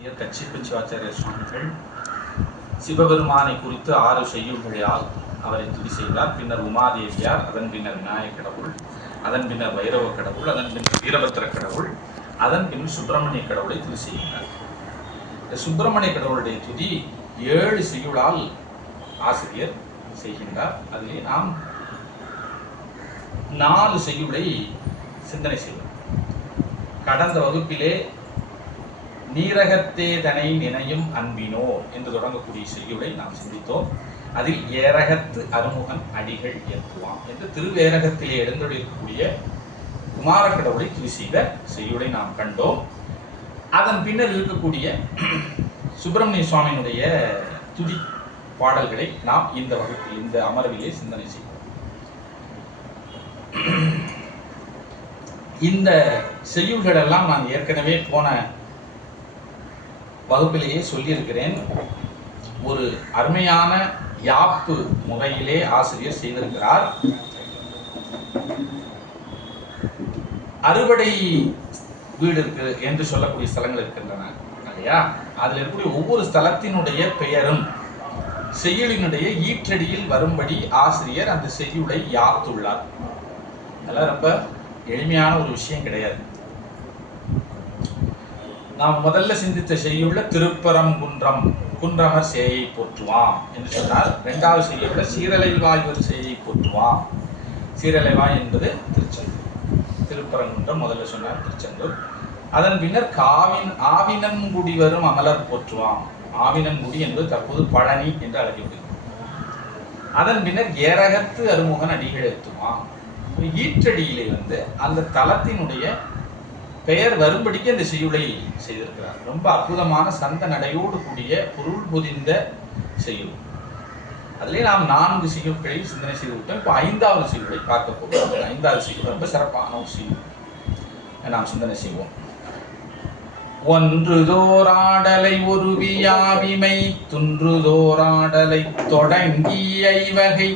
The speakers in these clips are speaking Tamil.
கச்சிப்பஞ்சாச்சாரிய சுவாமிகள் சிவபெருமானை குறித்து 6 செய்யுள்களால் அவரை துதி செய்தார். பின்னர் உமாதேவியார், அதன் பின்னர் விநாயக கடவுள், அதன் பின்னர் வைரவ கடவுள், அதன் பின்னர் வீரபத்திர கடவுள், அதன் பின்னர் சுப்பிரமணிய கடவுளை துதி செய்கின்றார். இந்த சுப்பிரமணிய கடவுளுடைய துதி 7 செய்யுளால் ஆசிரியர் செய்கின்றார். அதிலே நாம் 4 செய்யுளை சிந்தனை செய்வோம். கடந்த வகுப்பிலே நீரகத்தே தனை நினையும் அன்பினோ என்று தொடங்கக்கூடிய செய்யுளை நாம் சிந்தித்தோம். அதில் ஏரகத்து அருமுகன் அடிகள் ஏற்றுவான் என்று திருவேரகத்திலே எழுந்தொழிக்கக்கூடிய குமார கடவுளை துதி செய்த செய்யுளை நாம் கண்டோம். அதன் பின்னர் இருக்கக்கூடிய சுப்பிரமணிய சுவாமியினுடைய துதி பாடல்களை நாம் இந்த வகுப்பில் இந்த அமர்விலே சிந்தனை செய்வோம். இந்த செய்யுள்களெல்லாம் நான் ஏற்கனவே போன வகுப்பிலேயே சொல்லியிருக்கிறேன். ஒரு அருமையான யாப்பு முறையிலே ஆசிரியர் செய்திருக்கிறார். அறுவடை வீடு இருக்கு என்று சொல்லக்கூடிய ஸ்தலங்கள் இருக்கின்றன இல்லையா? அதில் இருக்கக்கூடிய ஒவ்வொரு ஸ்தலத்தினுடைய பெயரும் செய்யுளினுடைய ஈற்றடியில் வரும்படி ஆசிரியர் அந்த செய்யுளை யாத்துள்ளார். அதெல்லாம் ரொம்ப எளிமையான ஒரு விஷயம் கிடையாது. நாம் முதல்ல சிந்தித்த செய்யுள்ள திருப்பரங்குன்றம் குன்றமர் சேயை போற்றுவாம் என்று சொன்னார். 2வது செய்யுள்ள சீரலைவாய் ஒரு சேயை போற்றுவாம். சீரலைவாய் என்பது திருச்செந்தூர். திருப்பரங்குன்றம் முதல்ல சொன்னார் திருச்செந்தூர். அதன் பின்னர் ஆவினன்குடி வரும் அமலர் போற்றுவாம். ஆவினன்குடி என்பது தற்போது பழனி என்று அழைக்கப்படுகிறது. அதன் பின்னர் ஏரகத்து அருமுகன் அடிகள் ஏற்றுவாம். ஈற்றடியிலே அந்த தலத்தினுடைய பெயர் வரும்படிக்கு அந்த செய்யுளை செய்திருக்கிறார். ரொம்ப அற்புதமான சந்த நடையோடு கூடிய பொருள் பொதிந்த செய்யுள். அதிலே நாம் 4 செய்யுள்களை சிந்தனை செய்து விட்டோம். இப்போ 5வது செய்யுளை பார்க்க போகிறோம். 5வது செய்யுள் ரொம்ப சிறப்பான ஒரு செய்யுள் நாம் சிந்தனை செய்வோம். ஒன்றுதோராடலை ஒருவியாவிமை துன்றுதோராடலை தொடங்கி ஐவகை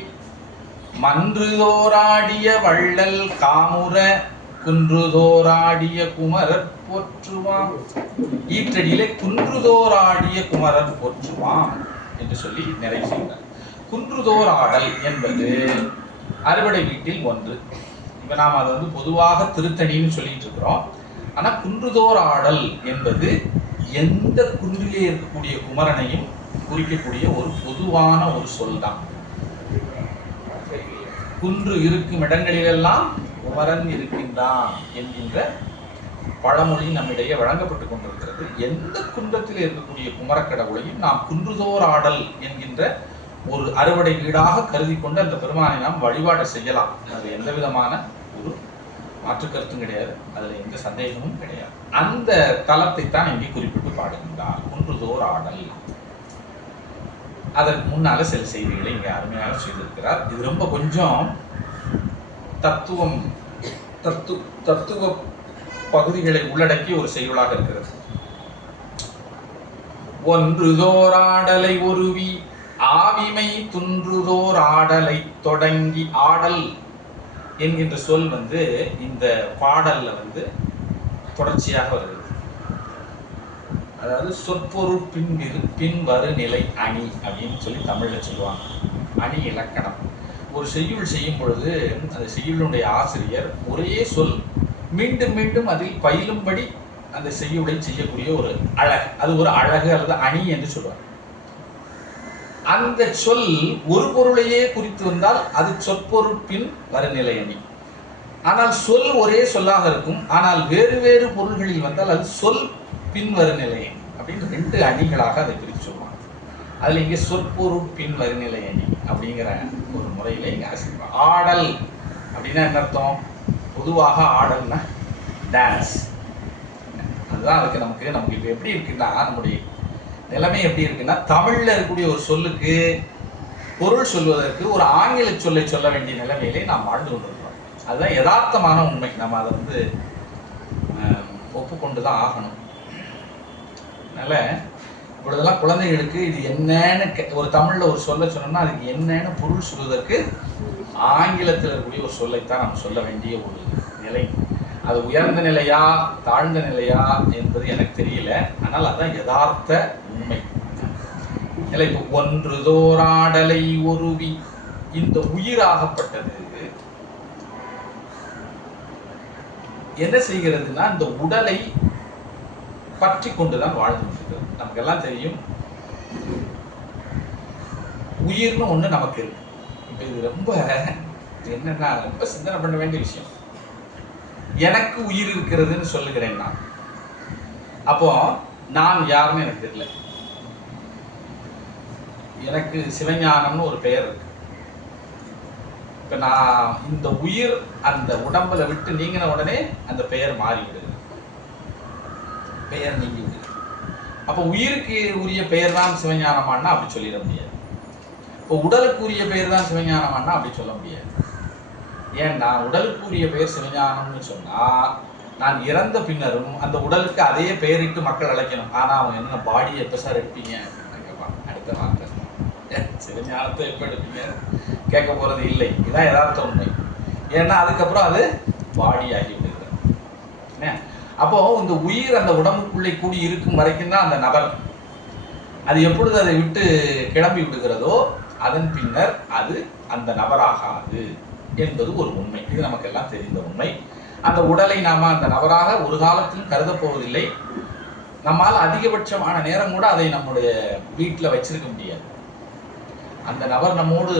மன்றுதோராடிய வள்ளல் காமுற குன்றுதோராடிய குமரர் போற்றுவாம். ஈற்றடியிலே குன்றுதோராடிய குமரர் போற்றுவாம் என்று சொல்லி நிறைவு செய்கிறார். குன்றுதோராடல் என்பது அறுவடை வீட்டில் ஒன்று. இப்போ நாம் அதை பொதுவாக திருத்தணின்னு சொல்லிட்டு இருக்கிறோம். ஆனால் குன்றுதோராடல் என்பது எந்த குன்றிலே இருக்கக்கூடிய குமரனையும் குறிக்கக்கூடிய ஒரு பொதுவான ஒரு சொல் தான். குன்று இருக்கும் இடங்களிலெல்லாம் குமரன் இருக்கின்றான் என்கின்ற பழமொழி நம்மிடையே வழங்கப்பட்டு கொண்டிருக்கிறது. எந்த குன்றத்தில் இருக்கக்கூடிய குமரக்கடவுளையும் நாம் குன்றுதோராடல் என்கின்ற ஒரு அறுவடை வீடாக கருதி கொண்டு அந்த பெருமானை நாம் வழிபாடு செய்யலாம். அது எந்த விதமான ஒரு மாற்று கருத்தும் கிடையாது, அதில் எந்த சந்தேகமும் கிடையாது. அந்த தலத்தை தான் இங்கே குறிப்பிட்டு பாடுகின்றார், குன்றுதோராடல். அதற்கு முன்னால சில செய்திகளை இங்கே அருமையாக செய்திருக்கிறார். இது ரொம்ப கொஞ்சம் தத்துவ பகுதிகளை உள்ளடக்கிய ஒரு செய்யுளாக இருக்கிறது. ஒன்றுதோராடலை ஒருவி ஆவிமை துன்றுதோர் ஆடலை தொடங்கி. ஆடல் என்கின்ற சொல் இந்த பாடல்ல தொடர்ச்சியாக வருகிறது. அதாவது சொற்பொருள் பின்வரு நிலை அணி அப்படின்னு சொல்லி தமிழ்ல சொல்லுவாங்க. அணி இலக்கணம். ஒரு செய்யுள் செய்யும் பொழுது அந்த செய்யுளுடைய ஆசிரியர் ஒரே சொல் மீண்டும் மீண்டும் அதில் பயிலும்படி அந்த செய்யுளை செய்யக்கூடிய ஒரு அழகு, அது ஒரு அழகு அல்லது அணி என்று சொல்வார். அந்த சொல் ஒரு பொருளையே குறித்து வந்தால் அது சொற்பொருள் பின் வருநிலை அணி. ஆனால் சொல் ஒரே சொல்லாக இருக்கும், ஆனால் வேறு வேறு பொருள்களில் வந்தால் அது சொல் பின் வருநிலை அணி அப்படின்னு 2 அணிகளாக அதை பிரித்து சொல்லுவாங்க. அதில் இங்கே சொற்பொருள் பின் வருநிலை அணி அப்படிங்கிற ஒரு முறையில் இங்கே ஆசிரியர். ஆடல் அப்படின்னா என்ன அர்த்தம்? பொதுவாக ஆடல்னா டான்ஸ். அதுதான் அதுக்கு நமக்கு இப்போ எப்படி இருக்குன்னா, நம்முடைய நிலைமை எப்படி இருக்குன்னா, தமிழில் இருக்கக்கூடிய ஒரு சொல்லுக்கு பொருள் சொல்வதற்கு ஒரு ஆங்கில சொல்லை சொல்ல வேண்டிய நிலைமையிலே நாம் வாழ்ந்து கொண்டிருக்கிறோம். அதுதான் யதார்த்தமான உண்மை. நம்ம அதை ஒப்புக்கொண்டு தான் ஆகணும். அதனால இப்பொழுதெல்லாம் குழந்தைகளுக்கு இது என்னன்னு ஒரு தமிழில் ஒரு சொல்ல சொன்னோம்னா அதுக்கு என்னன்னு பொருள் சொல்வதற்கு ஆங்கிலத்தில் இருக்கக்கூடிய ஒரு சொல்லைத்தான் நம்ம சொல்ல வேண்டிய ஒரு நிலை. அது உயர்ந்த நிலையா தாழ்ந்த நிலையா என்பது எனக்கு தெரியல. ஆனால் அதான் யதார்த்த உண்மை. இல்லை, இப்போ ஒன்றுதோராடலை ஒருவி, இந்த உயிராகப்பட்டது என்ன செய்கிறதுனா இந்த உடலை பற்றி கொண்டுதான் வாழ்ந்து கொண்டிருக்கிறது. நமக்கு எல்லாம் தெரியும், உயிர்னு ஒண்ணு நமக்கு இருக்கு. இப்ப இது ரொம்ப என்னன்னா ரொம்ப சிந்தனை பண்ண வேண்டிய விஷயம். எனக்கு உயிர் இருக்கிறதுன்னு சொல்லுகிறேன் நான். அப்போ நான் யாருன்னு எனக்கு தெரியல. எனக்கு சிவஞானம்னு ஒரு பெயர் இருக்கு. இப்ப நான் இந்த உயிர் அந்த உடம்புல விட்டு நீங்கின உடனே அந்த பெயர் மாறிவிடுது, பெயர் நீங்கி விடுது. அப்போ உயிருக்கு உரிய பெயர் தான் சிவஞானமானா அப்படி சொல்லிட முடியாது. இப்போ உடலுக்கு உரிய பெயர் தான் சிவஞானமானா அப்படி சொல்ல முடியாது. ஏன்னா உடலுக்கு உரிய பெயர் சிவஞானம்னு சொன்னா நான் இறந்த பின்னரும் அந்த உடலுக்கு அதே பெயரிட்டு மக்கள் அழைக்கணும். ஆனா அவங்க என்ன பாடியை எப்ப சார் எடுப்பீங்க அடுத்த வார்த்தை, சிவஞானத்தை எப்ப எடுப்பீங்க கேட்க போறது இல்லை. இதுதான் யதார்த்த உண்மை. ஏன்னா அதுக்கப்புறம் அது பாடி ஆகி விடுகிறது. அப்போ இந்த உயிர் அந்த உடம்புக்குள்ளே கூடி இருக்கும் வரைக்கும் தான் அந்த நபர். அது எப்பொழுது அதை விட்டு கிளம்பி விடுகிறதோ அதன் பின்னர் அது அந்த நபராகாது என்பது ஒரு உண்மை. இது நமக்கு எல்லாம் தெரிந்த உண்மை. அந்த உடலை நாம அந்த நபராக ஒரு காலத்திலும் கருத போவதில்லை. நம்மால் அதிகபட்சமான நேரம் கூட அதை நம்முடைய வீட்டில் வச்சிருக்க முடியாது. அந்த நபர் நம்மோடு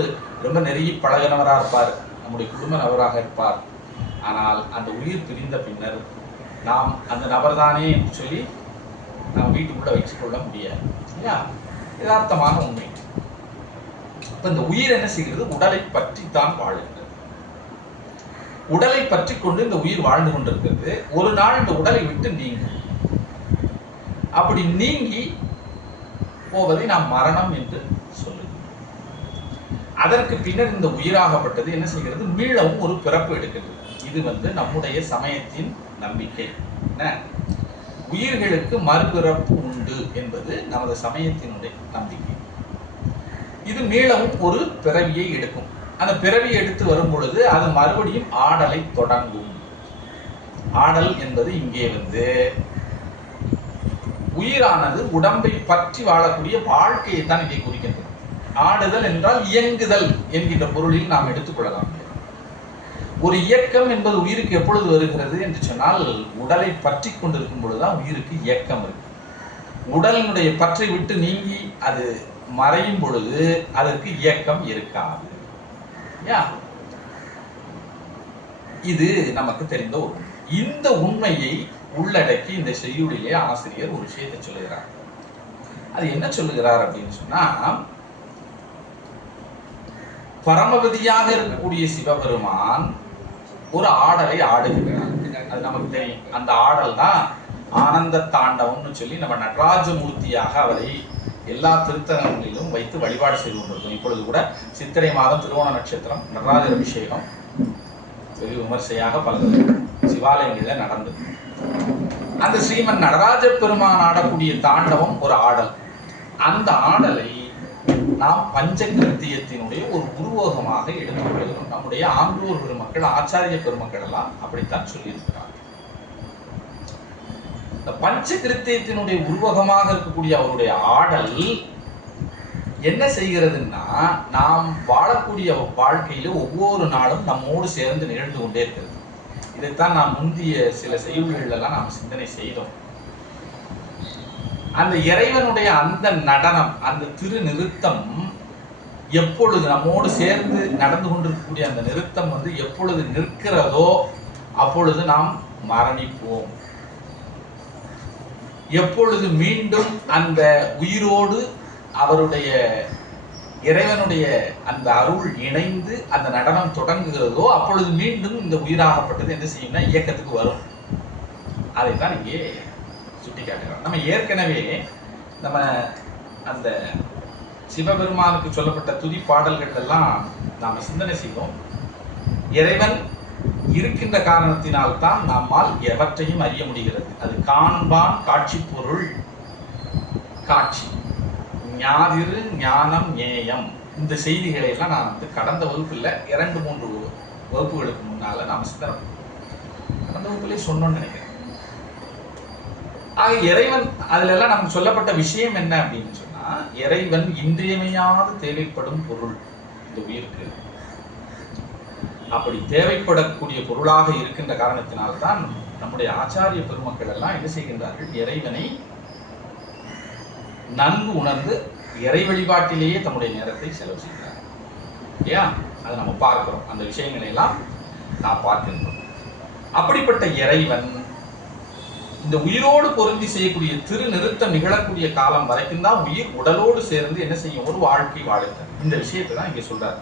ரொம்ப நெருங்கி பழகினவராக இருப்பார், நம்முடைய குடும்ப நபராக இருப்பார். ஆனால் அந்த உயிர் பிரிந்த பின்னர் நாம் அந்த நபர் தானே என்று சொல்லி நாம் வீட்டுக்குள்ள வச்சுக்கொள்ள முடியாது. இல்லையா? யதார்த்தமான உண்மை. இப்ப இந்த உயிர் என்ன செய்கிறது? உடலை பற்றித்தான் வாழுகிறது. உடலை பற்றி கொண்டு இந்த உயிர் வாழ்ந்து கொண்டிருக்கிறது. ஒரு நாள் இந்த உடலை விட்டு நீங்கும். அப்படி நீங்கி போவதை நாம் மரணம் என்று சொல்லுகிறோம். அதற்கு பின்னர் இந்த உயிராகப்பட்டது என்ன செய்கிறது? மீளவும் ஒரு பிறப்பு எடுக்கிறது. இது நம்முடைய சமயத்தின் நம்பிக்கை. உயிர்களுக்கு மறுபிறப்பு உண்டு என்பது நமது சமயத்தினுடைய நம்பிக்கை. இது மீளவும் ஒரு பிறவியை எடுக்கும். அந்த பிறவி எடுத்து வரும் பொழுது அது மறுபடியும் ஆடலை தொடங்கும். ஆடல் என்பது இங்கே உயிரானது உடம்பை பற்றி வாழக்கூடிய வாழ்க்கையை தான் இங்கே குறிக்கின்றது. ஆடுதல் என்றால் இயங்குதல் என்கின்ற பொருளில் நாம் எடுத்துக்கொள்ளலாம். ஒரு இயக்கம் என்பது உயிருக்கு எப்பொழுது வருகிறது என்று சொன்னால் உடலை பற்றி கொண்டிருக்கும் பொழுதுதான் உயிருக்கு இயக்கம் இருக்கு. உடலினுடைய பற்றை விட்டு நீங்கி அது மறையும் பொழுது அதற்கு இயக்கம் இருக்காது. இது நமக்கு தெரிந்த ஒரு உண்மை. இந்த உண்மையை உள்ளடக்கி இந்த செய்யுளிலே ஆசிரியர் ஒரு விஷயத்தை சொல்லுகிறார். அது என்ன சொல்லுகிறார் அப்படின்னு சொன்னா, பரமபதியாக இருக்கக்கூடிய சிவபெருமான் ஒரு ஆடலை ஆடுகிறார். அது நமக்கு தெரியும். அந்த ஆடல் தான் ஆனந்த தாண்டவம்னு சொல்லி நம்ம நடராஜமூர்த்தியாக அவரை எல்லா திருத்தலங்களிலும் வைத்து வழிபாடு செய்து கொண்டிருக்கோம். இப்பொழுது கூட சித்திரை மாதம் திருவோண நட்சத்திரம் நடராஜர் அபிஷேகம் வெகு விமர்சையாக பல சிவாலயங்களில் நடந்தது. அந்த ஸ்ரீமன் நடராஜ பெருமான் ஆடக்கூடிய தாண்டவம் ஒரு ஆடல். அந்த ஆடலை நாம் பஞ்சகிருத்தியத்தினுடைய ஒரு உருவகமாக எடுத்துக்கொள்கிறோம். நம்முடைய ஆன்றோர் பெருமக்கள், ஆச்சாரிய பெருமக்கள் எல்லாம் அப்படித்தான் சொல்லியிருக்கிறார். இந்த பஞ்சகிருத்தியத்தினுடைய உருவகமாக இருக்கக்கூடிய அவருடைய ஆடல் என்ன செய்கிறதுன்னா, நாம் வாழக்கூடிய வாழ்க்கையில ஒவ்வொரு நாளும் நம்மோடு சேர்ந்து நிகழ்ந்து கொண்டே இருக்கிறது. இதைத்தான் நாம் முந்திய சில செய்யுள்கள் எல்லாம் நாம் சிந்தனை செய்தோம். அந்த இறைவனுடைய அந்த நடனம், அந்த திரு நிறுத்தம் எப்பொழுது நம்மோடு சேர்ந்து நடந்து கொண்டிருக்கக்கூடிய அந்த நிறுத்தம் எப்பொழுது நிற்கிறதோ அப்பொழுது நாம் மரணிப்போம். எப்பொழுது மீண்டும் அந்த உயிரோடு அவருடைய இறைவனுடைய அந்த அருள் இணைந்து அந்த நடனம் தொடங்குகிறதோ அப்பொழுது மீண்டும் இந்த உயிராகப்பட்டது என்ன செய்யும்னா இயக்கத்துக்கு வரும். அதைத்தான் இங்கே சுட்டி காட்டுகிறோம். நம்ம ஏற்கனவே நம்ம அந்த சிவபெருமானுக்கு சொல்லப்பட்ட துதி பாடல்கள் எல்லாம் நாம் சிந்தனை செய்வோம். இறைவன் இருக்கின்ற காரணத்தினால்தான் நம்மால் எவற்றையும் அறிய முடிகிறது. அது காண்பான் காட்சி பொருள் காட்சி ஞாதிரு ஞானம் ஞேயம். இந்த செய்திகளை எல்லாம் நான் கடந்த வகுப்பில் 2-3 வகுப்புகளுக்கு முன்னால நாம் சிந்தனை. அந்த வகுப்பிலே சொன்னோம்னு நினைக்கிறேன். ஆக இறைவன் அதுல எல்லாம் நமக்கு சொல்லப்பட்ட விஷயம் என்ன அப்படின்னு சொன்னா, இறைவன் இன்றியமையாது தேவைப்படும் பொருள் இந்த உயிருக்கு. அப்படி தேவைப்படக்கூடிய பொருளாக இருக்கின்ற காரணத்தினால்தான் நம்முடைய ஆச்சாரிய பெருமக்கள் எல்லாம் என்ன செய்கின்றார்கள், இறைவனை நன்கு உணர்ந்து இறை வழிபாட்டிலேயே தம்முடைய நேரத்தை செலவு செய்கிறார்கள். ஏன் அதை நம்ம பார்க்கிறோம், அந்த விஷயங்களை எல்லாம் நாம் பார்க்கின்றோம். அப்படிப்பட்ட இறைவன் இந்த உயிரோடு பொருந்தி செய்யக்கூடிய திருநிறுத்தம் நிகழக்கூடிய காலம் வரைக்கும் தான் உயிர் உடலோடு சேர்ந்து என்ன செய்யும், ஒரு வாழ்க்கை வாழும். இந்த விஷயத்தை தான் இங்க சொல்றார்.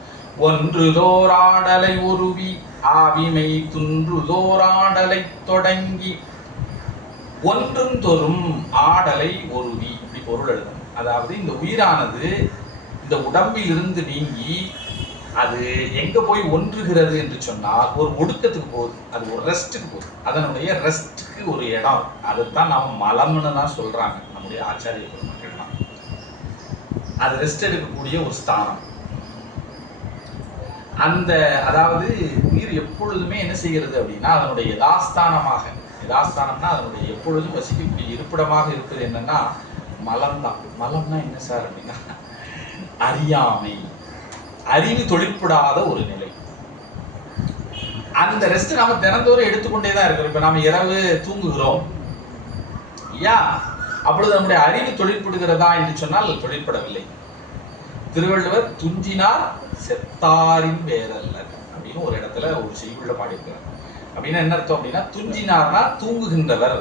ஒன்றுதோராடலை ஒருவி ஆவிமை துன்றுதோராடலை தொடங்கி ஒன்றும் தொறும் ஆடலை ஒருவி, இப்படி பொருள் எழுதணும். அதாவது இந்த உயிரானது இந்த உடம்பில் இருந்து நீங்கி அது எங்க போய் ஒன்றுகிறது என்று சொன்னால் ஒரு ஒடுக்கத்துக்கு போகுது, அது ஒரு ரெஸ்ட்டுக்கு போகுது. அதனுடைய ரெஸ்ட்டுக்கு ஒரு இடம், அதுதான் நம்ம மலம்னு தான் சொல்றாங்க நம்முடைய ஆச்சாரிய பெருமக்கள்லாம். அது ரெஸ்ட் எடுக்கக்கூடிய ஒரு ஸ்தானம். அந்த அதாவது உயிர் எப்பொழுதுமே என்ன செய்கிறது அப்படின்னா அதனுடைய யதாஸ்தானமாக, யதாஸ்தானம்னா அதனுடைய எப்பொழுதும் வசிக்கக்கூடிய இருப்பிடமாக இருப்பது என்னன்னா மலம் தான். மலம்னா என்ன சார் அப்படின்னா அறியாமை, அறிவு தொழிற்படாத ஒரு நிலை. அந்த ரெஸ்ட் நம்ம தினந்தோறும் எடுத்துக்கொண்டே தான் இருக்கிறோம். இப்ப நாம இரவு தூங்குகிறோம் ஐயா, அப்பொழுது நம்முடைய அறிவு தொழிற்படுகிறதா என்று சொன்னால் தொழிற்படவில்லை. திருவள்ளுவர் துஞ்சினார் செத்தாரின் வேறல்ல அப்படின்னு ஒரு இடத்துல ஒரு செய்யுள்ள பாடியிருக்கிறார். அப்படின்னா என்ன அர்த்தம் அப்படின்னா, துஞ்சினார்னா தூங்குகின்றவர்,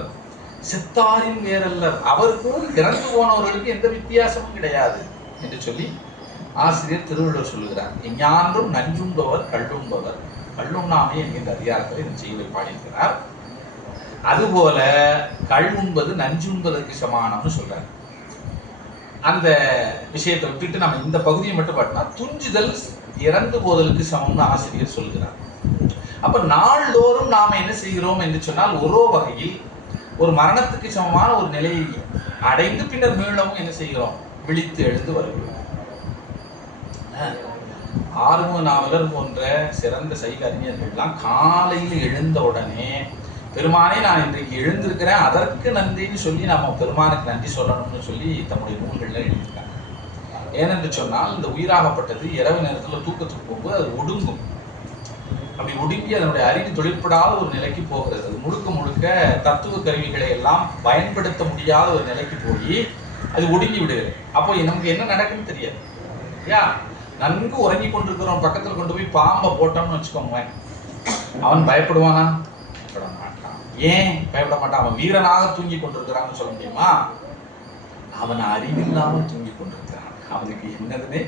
செத்தாரின் வேறல்ல, அவருக்கும் இறந்து போனவர்களுக்கு எந்த வித்தியாசமும் கிடையாது என்று சொல்லி ஆசிரியர் திருவள்ளுவர் சொல்லுகிறார். எஞ்ஞான்றும் நஞ்சுண்டவர் கள்ளும்பவர், கள்ளுண்ணாமை என்கின்ற அதிகாரத்தில் இந்த செய்யுளை பாடியிருக்கிறார். அதுபோல கள் உண்பது நஞ்சுண்பதற்கு சமானம்னு சொல்றாரு. அந்த விஷயத்தை விட்டுட்டு நம்ம இந்த பகுதியை மட்டும் பார்த்தோம்னா துஞ்சுதல் இறந்து போதலுக்கு சமம்னு ஆசிரியர் சொல்கிறார். அப்ப நாள்தோறும் நாம என்ன செய்கிறோம் என்று சொன்னால் ஒரு வகையில் ஒரு மரணத்துக்கு சமமான ஒரு நிலையை அடைந்து பின்னர் மீளவும் என்ன செய்கிறோம், விழித்து எழுந்து வருகிறோம். ஆறுமுக நாவலர் போன்ற சிறந்த சைவ அறிஞர்கள்லாம் காலையில் எழுந்த உடனே பெருமானே நான் இன்றைக்கு எழுந்திருக்கிறேன் அதற்கு நன்றின்னு சொல்லி நம்ம பெருமானுக்கு நன்றி சொல்லணும்னு சொல்லி தம்முடைய நூல்களில் எழுதியிருக்காங்க. ஏனென்று சொன்னால் இந்த உயிராகப்பட்டது இரவு நேரத்தில் தூக்கத்துக்கு போகும்போது அது ஒடுங்கும். அப்படி ஒடுங்கி அதனுடைய அறிவு தொழிற்படாத ஒரு நிலைக்கு போகிறது. அது முழுக்க முழுக்க தத்துவ கருவிகளை எல்லாம் பயன்படுத்த முடியாத ஒரு நிலைக்கு போய் அது ஒடுங்கி விடுகிறது. அப்போ நமக்கு என்ன நடக்குன்னு தெரியாது. யா நன்கு உறங்கி கொண்டிருக்கிறோம், பக்கத்தில் கொண்டு போய் பாம்பை போட்டோம்னு வச்சுக்கோங்க, அவன் பயப்படுவானா? பயப்பட மாட்டான். ஏன் பயப்பட மாட்டான்? அவன் வீரனாக தூங்கி கொண்டிருக்கிறான்னு சொல்ல முடியுமா? அவன் அறிவில்லாமல் தூங்கி கொண்டிருக்கிறான். அவனுக்கு என்னதுன்னு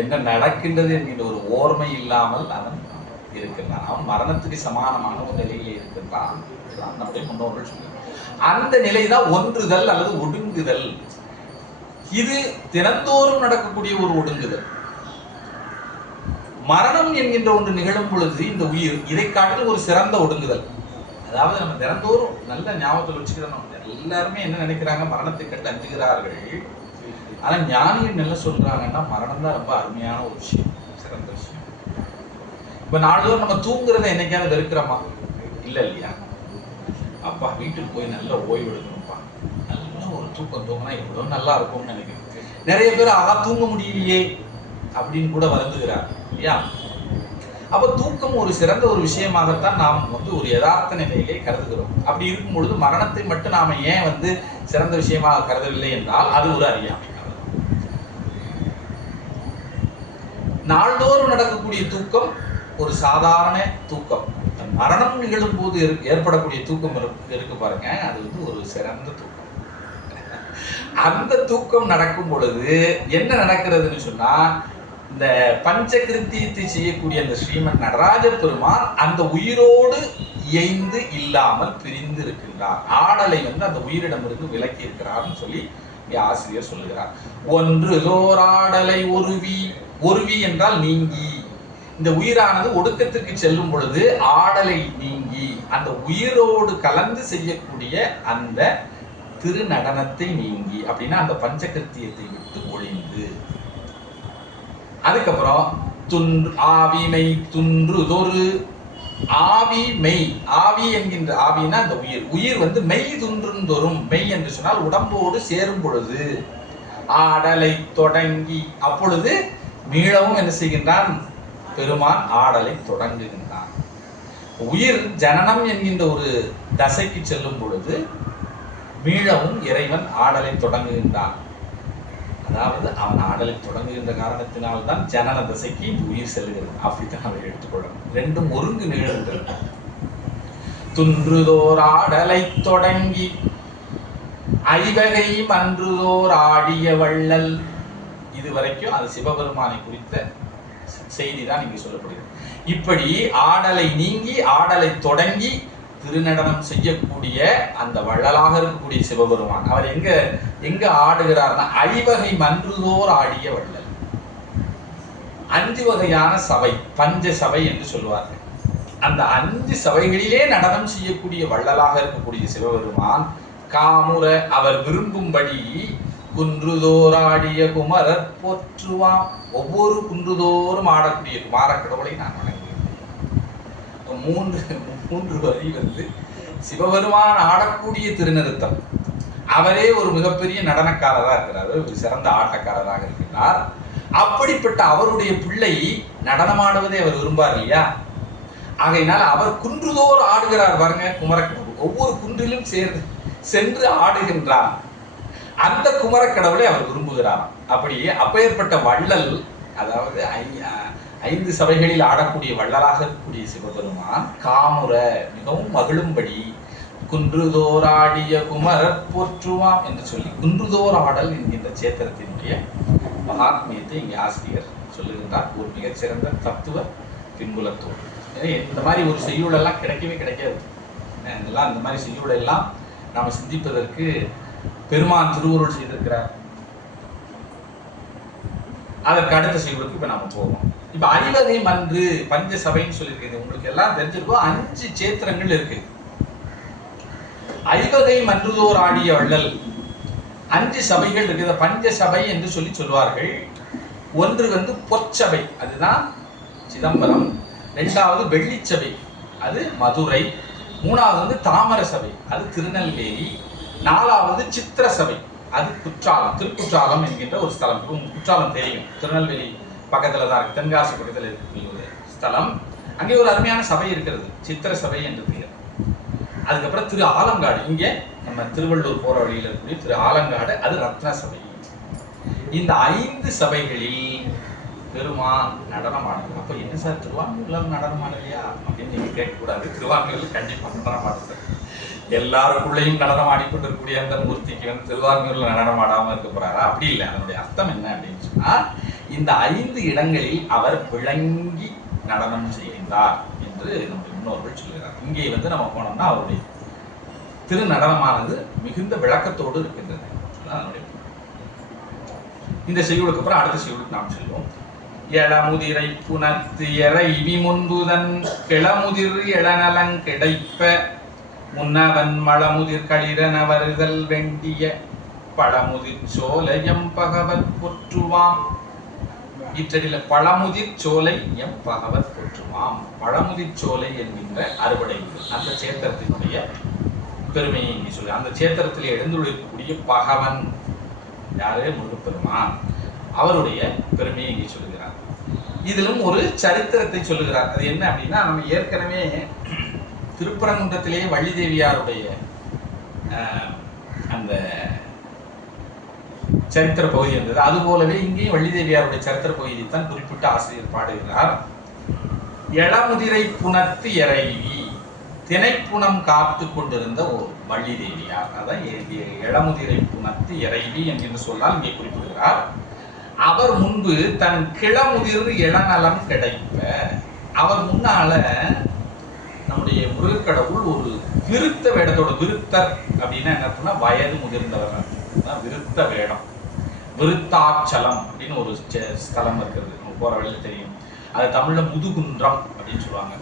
என்ன நடக்கின்றது என்கின்ற ஒரு ஓர்மை இல்லாமல் அவன் இருக்கின்றான். அவன் மரணத்துக்கு சமானமான ஒரு நிலையிலே இருக்கின்றான். நம்முடைய முன்னோர்கள் சொல்லுவாங்க. அந்த நிலைதான் ஒன்றுதல் அல்லது ஒடுங்குதல். இது தினந்தோறும் நடக்கக்கூடிய ஒரு ஒடுங்குதல். மரணம் என்கின்ற ஒன்று நிகழும் பொழுது இந்த உயிர் இதை காட்டிலும் ஒரு சிறந்த ஒடுங்குதல். அதாவது நம்ம தினந்தோறும் நல்ல ஞாபகத்தில் வச்சுக்கிறோம். எல்லாருமே என்ன நினைக்கிறாங்க, மரணத்தை கண்டு அஞ்சுகிறார்கள். ஆனா ஞானிகள் என்ன சொல்றாங்கன்னா மரணம் தான் ரொம்ப அருமையான ஒரு விஷயம், சிறந்த விஷயம். இப்ப நாள்தோறும் நம்ம தூங்குறத என்னைக்காவது வெறுக்கிறோமா? இல்ல இல்லையா? அப்பா வீட்டுக்கு போய் நல்லா ஓய்வு எடுக்கணும்ப்பா, நல்ல ஒரு தூக்கம் தூங்கினா எவ்வளவு நல்லா இருக்கும்னு நினைக்கிறேன். நிறைய பேர் தூங்க முடியலையே அப்படின்னு கூட வருந்துகிறார் இல்லையா? அப்ப தூக்கம் ஒரு சிறந்த ஒரு விஷயமாகத்தான் நாம் ஒரு யதார்த்த நிலையிலே கருதுகிறோம். அப்படி இருக்கும் பொழுது மரணத்தை மட்டும் நாம ஏன் சிறந்த விஷயமாக கருதவில்லை என்றால் அது ஒரு அறியாமை. நாள்தோறும் நடக்கக்கூடிய தூக்கம் ஒரு சாதாரண தூக்கம். மரணம் நிகழும் போது ஏற்படக்கூடிய தூக்கம் இருக்கு பாருங்க, அது ஒரு சிறந்த தூக்கம். அந்த தூக்கம் நடக்கும் பொழுது என்ன நடக்கிறதுன்னு சொன்னா, இந்த பஞ்சகிருத்தியத்தை செய்யக்கூடிய அந்த ஸ்ரீமன் நடராஜ பெருமான் அந்த உயிரோடு இயைந்து இல்லாமல் பிரிந்து இருக்கின்றார். ஆடலை அந்த உயிரிடமிருந்து விலக்கி இருக்கிறார்னு சொல்லி ஆசிரியர் சொல்லுகிறார். ஒன்றுதோராடலை ஒருவி, ஒருவி என்றால் நீங்கி. இந்த உயிரானது ஒடுக்கத்திற்கு செல்லும் பொழுது ஆடலை நீங்கி அந்த உயிரோடு கலந்து செய்யக்கூடிய அந்த திருநடனத்தை நீங்கி, அப்படின்னா அந்த பஞ்சகிருத்தியத்தை விட்டு ஒழிந்து, அதுக்கப்புறம் ஆவிமை துன்றுதொரு ஆவி மெய். ஆவி என்கின்ற ஆவினா அந்த உயிர். உயிர் வந்து மெய் துன்றுந்தொரும். மெய் என்று சொன்னால் உடம்போடு சேரும் பொழுது ஆடலை தொடங்கி, அப்பொழுது மீளவும் என்ன செய்கின்றான்? பெருமான் ஆடலை தொடங்குகின்றான். உயிர் ஜனனம் என்கின்ற ஒரு தசைக்கு செல்லும் பொழுது மீளவும் இறைவன் ஆடலை தொடங்குகின்றான். அதாவது அவன் ஆடலை தொடங்குகின்ற காரணத்தினால்தான் ஜனன தசைக்கு இந்த உயிர் செல்கிறது. அப்படித்தான் அதை எடுத்துக்கொள்ளணும். ரெண்டும் ஒருங்கு நிகழ்கின்றன. துன்றுதோர் ஆடலை தொடங்கி ஐவகை மன்றுதோர் ஆடிய வள்ளல். இதுவரைக்கும் அது சிவபெருமானை குறித்த செய்தி தான் இங்கு சொல்லப்படுகிறது. இப்படி ஆடலை நீங்கி ஆடலை தொடங்கி திருநடனம் செய்யக்கூடிய அந்த வள்ளலாக இருக்கக்கூடிய சிவபெருமான் அவர் எங்க ஆடுகிறார்னா ஐவகை மன்றுதோர் ஆடிய வள்ளல். 5 வகையான சபை, பஞ்ச சபை என்று சொல்லுவார்கள். அந்த 5 சபைகளிலே நடனம் செய்யக்கூடிய வள்ளலாக இருக்கக்கூடிய சிவபெருமான் காமுற அவர் விரும்பும்படி குன்றுதோர் ஆடிய குமரர் போற்றுவாம். ஒவ்வொரு குன்றுதோறும் ஆடக்கூடிய குமார கடவுளை நான் வணங்குகிறேன். மூன்று வரி வந்து சிவபெருமான் ஆடக்கூடிய திருநிறுத்தம். அவரே ஒரு மிகப்பெரிய நடனக்காரராக இருக்கிறார், ஒரு சிறந்த ஆட்டக்காரராக இருக்கிறார். அப்படிப்பட்ட அவருடைய பிள்ளை நடனமாடுவதை அவர் விரும்பார் இல்லையா? ஆகையினால் அவர் குன்றுதோர் ஆடுகிறார் பாருங்க. குமரக்கடவுள் ஒவ்வொரு குன்றிலும் சென்று ஆடுகின்றார். அந்த குமரக்கடவுளை அவர் விரும்புகிறார். அப்படியே அப்பேற்பட்ட வள்ளல், அதாவது 5 சபைகளில் ஆடக்கூடிய வள்ளலாக இருக்கக்கூடிய சிவபெருமான் காமுற மிகவும் மகிழும்படி குன்றுதோர் ஆடிய குமரர் போற்றுவாம் என்று சொல்லி குன்றுதோர் ஆடல் என்கின்ற சேத்திரத்தினுடைய மகாத்மியத்தை இங்கே ஆசிரியர் சொல்லுகின்றார். ஒரு மிகச்சிறந்த தத்துவ பின்புலத்தோடு. இந்த மாதிரி ஒரு செய்யுளெல்லாம் கிடைக்கவே கிடைக்காது. இதெல்லாம் இந்த மாதிரி செய்யுளெல்லாம் நாம் சிந்திப்பதற்கு பெருமான் திருவுருள் செய்திருக்கிறார். அதற்கு அடுத்த செய்யுளுக்கு இப்ப நாம போவோம். இப்ப ஐவகை மன்று பஞ்ச சபைன்னு சொல்லியிருக்கிறது உங்களுக்கு எல்லாம் தெரிஞ்சிருக்கோம். 5 சேத்திரங்கள் இருக்கு. ஐவகை மன்றுதோர் ஆடிய வள்ளல் 5 சபைகள் இருக்குது. பஞ்ச சபை என்று சொல்லுவார்கள். ஒன்று வந்து பொற்சபை, அதுதான் சிதம்பரம். 2வது வெள்ளிச்சபை, அது மதுரை. 3வது வந்து தாமர சபை, அது திருநெல்வேலி. 4வது சித்திர சபை, அது குற்றாலம், திருக்குற்றாலம் என்கின்ற ஒரு ஸ்தலம். குற்றாலம் தெரியும், திருநெல்வேலி பக்கத்துல தான் இருக்கு, தென்காசி பக்கத்தில் இருக்கக்கூடிய ஒரு ஸ்தலம். அங்கே ஒரு அருமையான சபை இருக்கிறது, சித்திர சபை என்று பெயர். அதுக்கப்புறம் திரு ஆலங்காடு, இங்கே நம்ம திருவள்ளூர் போற வழியில் இருக்கக்கூடிய திரு ஆலங்காடு, அது ரத்ன சபை. இந்த 5 சபைகளில் பெருமான் நடனம் ஆடுது. அப்ப என்ன சார் திருவான்மையூர்ல நடனம் ஆடலையா அப்படின்னு நீங்க கேட்கக்கூடாது. திருவான்மையூர்ல கண்டிப்பா நடனம் ஆடுறது. எல்லாருக்குள்ளேயும் நடனம் ஆடிக்கொண்டிருக்கக்கூடிய அந்த மூர்த்திக்கு வந்து திருவான்மையூர்ல நடனம் ஆடாம இருக்க போறாரா? அப்படி இல்லை. அதனுடைய அர்த்தம் என்ன அப்படின்னு சொன்னா, இந்த 5 இடங்களில் அவர் விளங்கி நடனம் செய்கின்றார் என்று நம்முடைய முன்னோர்கள் சொல்கிறார். இங்கே வந்து நம்ம போனோம்னா அவருடைய திரு நடனமானது மிகுந்த விளக்கத்தோடு இருக்கின்றது. இந்த செய்யுளுக்கு அப்புறம் அடுத்த செய்யுளுக்கு நாம் செல்வோம். எளமுதிரை புனத்து இறைவி முன்புதன் கிளமுதிர் எளநலங் கிடைப்ப முன்னவன் மளமுதிர் களிரன வருதல் வேண்டிய பழமுதிர் சோலையம் பகவத் போற்றுவாம். இற்றடில பழமுதிர் சோலை எம் பகவத் போற்றுவாம். பழமுதிர் சோலை என்கின்ற அறுவடை அந்த சேத்திரத்தினுடைய பெருமையை இங்கே சொல்லி, அந்த சேத்திரத்தில் எழுந்துள்ளிருக்கக்கூடிய பகவன் யாரு? முருகப்பெருமான். அவருடைய பெருமையை இங்கே சொல்லுகிறார். இதிலும் ஒரு சரித்திரத்தை சொல்லுகிறார். அது என்ன அப்படின்னா, நம்ம ஏற்கனவே திருப்பரங்குன்றத்திலேயே வள்ளி தேவியாருடைய அந்த சரித்திர பகுதி இருந்தது. அது போலவே இங்கேயும் வள்ளி தேவியாருடைய சரித்திர பகுதியை தான் குறிப்பிட்டு ஆசிரியர் பாடுகிறார். எளமுதிரை புனத்து இறைவி, திணைப்புணம் காத்து கொண்டிருந்த ஒரு வள்ளி தேவியார். அதான் எளமுதிரை புனத்து இறைவி என்று சொன்னால் இங்கே குறிப்பிடுகிறார். அவர் முன்பு தன் கிளமுதிர் இளநலம் கிடைப்ப, அவர் முன்னால நம்முடைய முருகக்கடவுள் ஒரு விருத்த வேடத்தோட, விருத்தர் அப்படின்னா என்ன, வயது முதிர்ந்தவர், விருத்த வேடம். விருத்தாச்சலம் அப்படின்னு ஒரு ஸ்தலம் இருக்கிறது, நம்ம போற வழியில தெரியும். அது தமிழ்ல முதுகுன்றம் அப்படின்னு சொல்லுவாங்க.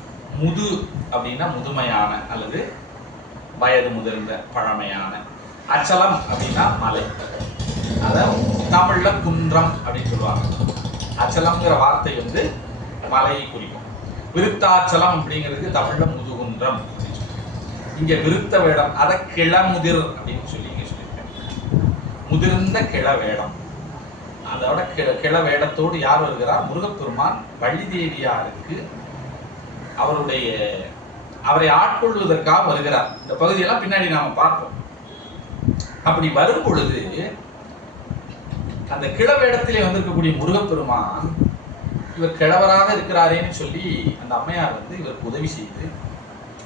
முது அப்படின்னா முதுமையான அல்லது வயது முதிர்ந்த பழமையான. அச்சலம் அப்படின்னா மலை, அத தமிழ்ல குன்றம் அப்படின்னு சொல்லுவாங்க. அச்சலம்ங்கிற வார்த்தை வந்து மலையை குறிக்கும். விருத்தாச்சலம் அப்படிங்கிறதுக்கு தமிழ்ல முதுகுன்றம். இங்க விருத்த வேடம், அதை கிளமுதிர் அப்படின்னு சொல்லி இங்க சொல்லியிருக்காங்க. முதிர்ந்த கிள வேடம். அதோட கிள வேடத்தோடு யார் வருகிறார்? முருகப்பெருமான் வள்ளி தேவியாருக்கு அவரை ஆட்கொள்வதற்காக வருகிறார். இந்த பகுதியெல்லாம் பின்னாடி நாம பார்ப்போம். அப்படி வரும் பொழுது அந்த கிள வேடத்திலே வந்திருக்கக்கூடிய முருகப்பெருமான் இவர் கிழவராக இருக்கிறாரேன்னு சொல்லி அந்த அம்மையார் இவருக்கு உதவி செய்து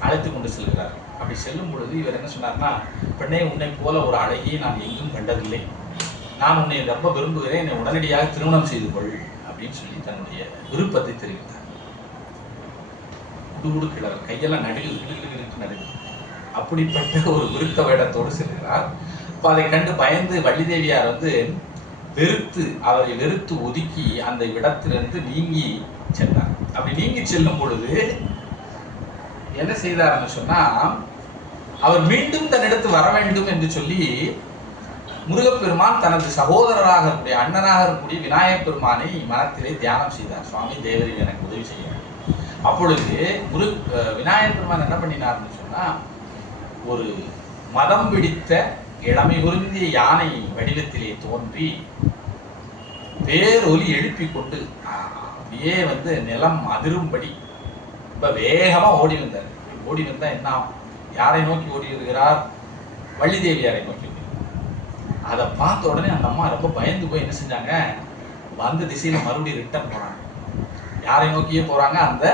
அழைத்து கொண்டு செல்கிறார். அப்படி செல்லும் பொழுது இவர் என்ன சொன்னார்னா, பெண்ணே, உன்னை போல ஒரு அழகியை நான் எங்கும் கண்டதில்லை, நான் உன்னை ரொம்ப விரும்புகிறேன், என்னை உடனடியாக திருமணம் செய்து கொள் அப்படின்னு சொல்லி தன்னுடைய விருப்பத்தை தெரிவித்தார். குடுகுடு கிழவர், கையெல்லாம் நடுகு. அப்படிப்பட்ட ஒரு விருத்த வேடத்தோடு செல்கிறார். இப்போ அதை கண்டு பயந்து வள்ளி தேவியார் அவரை வெறுத்து ஒதுக்கி அந்த இடத்திலிருந்து நீங்கி சென்றார். அப்படி நீங்கி செல்லும் பொழுது என்ன செய்தார்னு சொன்னா, அவர் மீண்டும் தன்னிடத்து வர வேண்டும் என்று சொல்லி முருகப்பெருமான் தனது சகோதரராக இருக்கக்கூடிய அண்ணனாக இருக்கக்கூடிய விநாயகப் பெருமானை மனத்திலே தியானம் செய்தார். சுவாமி, தேவரில் எனக்கு உதவி செய்ய வேண்டும். அப்பொழுது விநாயகப் பெருமான் என்ன பண்ணினார்னு சொன்னா, ஒரு மதம் பிடித்த இளமை பொருந்திய யானை வடிவத்திலே தோன்றி பேரொலி எழுப்பி கொண்டு அப்படியே நிலம் அதிரும்படி ரொம்ப வேகமா ஓடி வந்தார். ஓடி வந்தா என்ன, யாரை நோக்கி ஓடி வருகிறார்? வள்ளி தேவியாரை நோக்கி. அதை பார்த்த உடனே அந்த அம்மா ரொம்ப பயந்து போய் என்ன செஞ்சாங்க, வந்த திசையில மறுபடியும் ரிட்டர்ன் போறாங்க. யாரை நோக்கியே போறாங்க? அந்த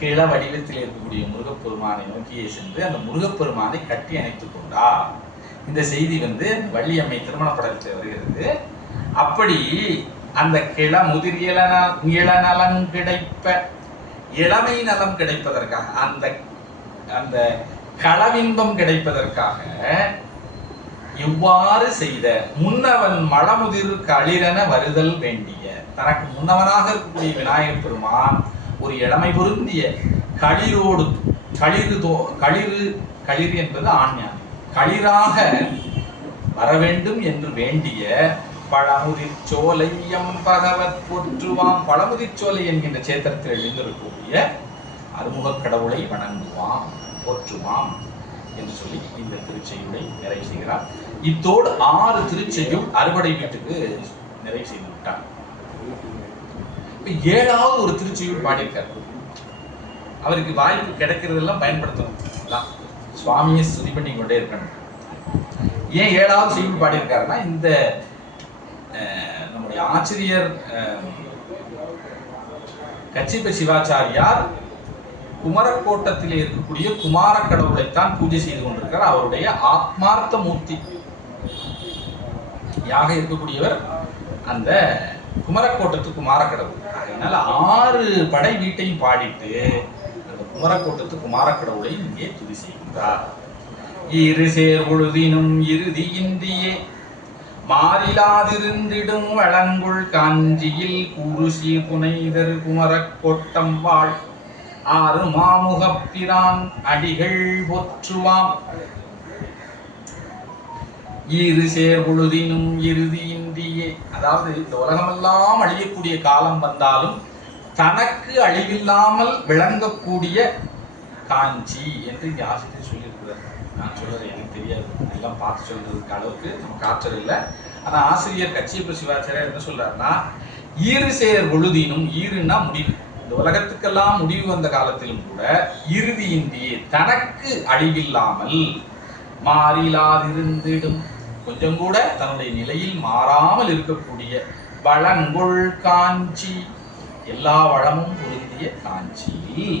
கிள வடிவத்தில் இருக்கக்கூடிய முருகப்பெருமானை நோக்கியே சென்று அந்த முருகப்பெருமானை கட்டி அணைத்துக் கொண்டார். இந்த செய்தி வள்ளியம்மை திருமண படத்தில் வருகிறது. அப்படி அந்த கிள முதிர் இளநலம் கிடைப்ப, இளமை நலம் கிடைப்பதற்காக, அந்த அந்த களவின்பம் கிடைப்பதற்காக இவ்வாறு செய்த முன்னவன் மலமுதிர் களிரென வருதல் வேண்டிய, தனக்கு முன்னவனாக இருக்கக்கூடிய விநாயகப் பெருமான் ஒரு இளமை பொருந்திய களிரோடு களிறு என்பது ஆண்ஞான், களிராக வர வேண்டும் என்று வேண்டிய பழமுதிர்ச்சோலையம் பகவத் போற்றுவாம். பழமுதிர்ச்சோலை என்கின்ற சேத்திரத்தில் எழுந்திருக்கக்கூடிய அருமுகக் கடவுளை வணங்குவாம், போற்றுவாம் என்று சொல்லி இந்த திருச்செய்யுளை நிறைவு செய்கிறார். இத்தோடு 6 திருச்செய்யுள் அறுபடை வீட்டுக்கு நிறைவு செய்து விட்டார். 7வது ஒரு திருச்செய்யுள் பாடியிருக்கார். அவருக்கு வாய்ப்பு கிடைக்கிறதெல்லாம் பயன்படுத்தணும், சுவாமியை ஸ்துதி பண்ணி கொண்டே இருக்கணும். ஏன் 7வது செய்யுள் பாடியிருக்காருன்னா, இந்த நம்முடைய ஆசிரியர் கச்சிப்ப சிவாச்சாரியார் குமரக்கோட்டத்தில் இருக்கக்கூடிய குமார கடவுளைத்தான் பூஜை செய்து கொண்டிருக்கிறார். அவருடைய ஆத்மார்த்த மூர்த்தி யாக இருக்கக்கூடியவர் அந்த குமரக்கோட்டத்து குமார கடவுள். அதனால 6 படை வீட்டையும் பாடிட்டு அந்த குமரக்கோட்டத்து குமார கடவுளை இங்கே துதி செய்கின்றார். இரு சேர் பொழுதினும் இறுதியின்றியே மாறிலாதிருந்திடும் வளங்குள் காஞ்சியில் குருசி புனைதர் குமரக்கோட்டம் வாழ் ஆறு மாமுகப்பிரான் அடிகள் போற்றுவாம். இரு சேர் பொழுதினும் இறுதியின்றியே, அதாவது இந்த உலகமெல்லாம் அழியக்கூடிய காலம் வந்தாலும் தனக்கு அழிவில்லாமல் விளங்கக்கூடிய காஞ்சி என்று இங்கே ஆசிரியர் சொல்லியிருக்கிறார். நான் சொல்றது எனக்கு தெரியாது, எல்லாம் பார்த்து சொல்றதுக்கு அளவுக்கு நமக்கு ஆற்றல் இல்லை. ஆனால் ஆசிரியர் கச்சியப்ப சிவாச்சாரியார் என்ன சொல்றாருன்னா, ஈறு சேர் பொழுதினும், ஈறுன்னா முடிவு, இந்த உலகத்துக்கெல்லாம் முடிவு வந்த காலத்திலும் கூட இறுதியின்றியே தனக்கு அழிவில்லாமல் மாறிலாதிருந்திடும், கொஞ்சம் கூட தன்னுடைய நிலையில் மாறாமல் இருக்கக்கூடிய வளங்கொள் காஞ்சி, எல்லா வளமும் பொருந்திய காஞ்சியில்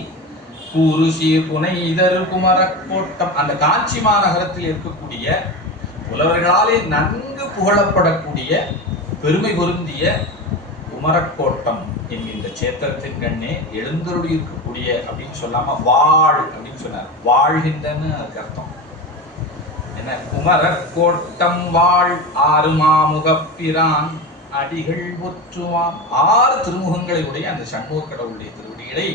குருசி புனைதர் குமரக்கோட்டம், அந்த காஞ்சி மாநகரத்தில் இருக்கக்கூடிய புலவர்களாலே நன்கு புகழப்படக்கூடிய பெருமை பொருந்திய குமரக்கோட்டம் என்கின்ற சேத்திரத்தின் கண்ணே எழுந்தருளி இருக்கக்கூடிய அப்படின்னு சொல்லாம வாழ் அப்படின்னு சொன்னார். வாழ்கின்றன்னு அதுக்கு அர்த்தம் என்ன? குமரக்கோட்டம் வாழ் ஆறு மாமுகப்பிரான் அடிகள் போற்றுவாம். 6 திருமுகங்களை உடைய அந்த சண்முக கடவுளுடைய திருவடிகளை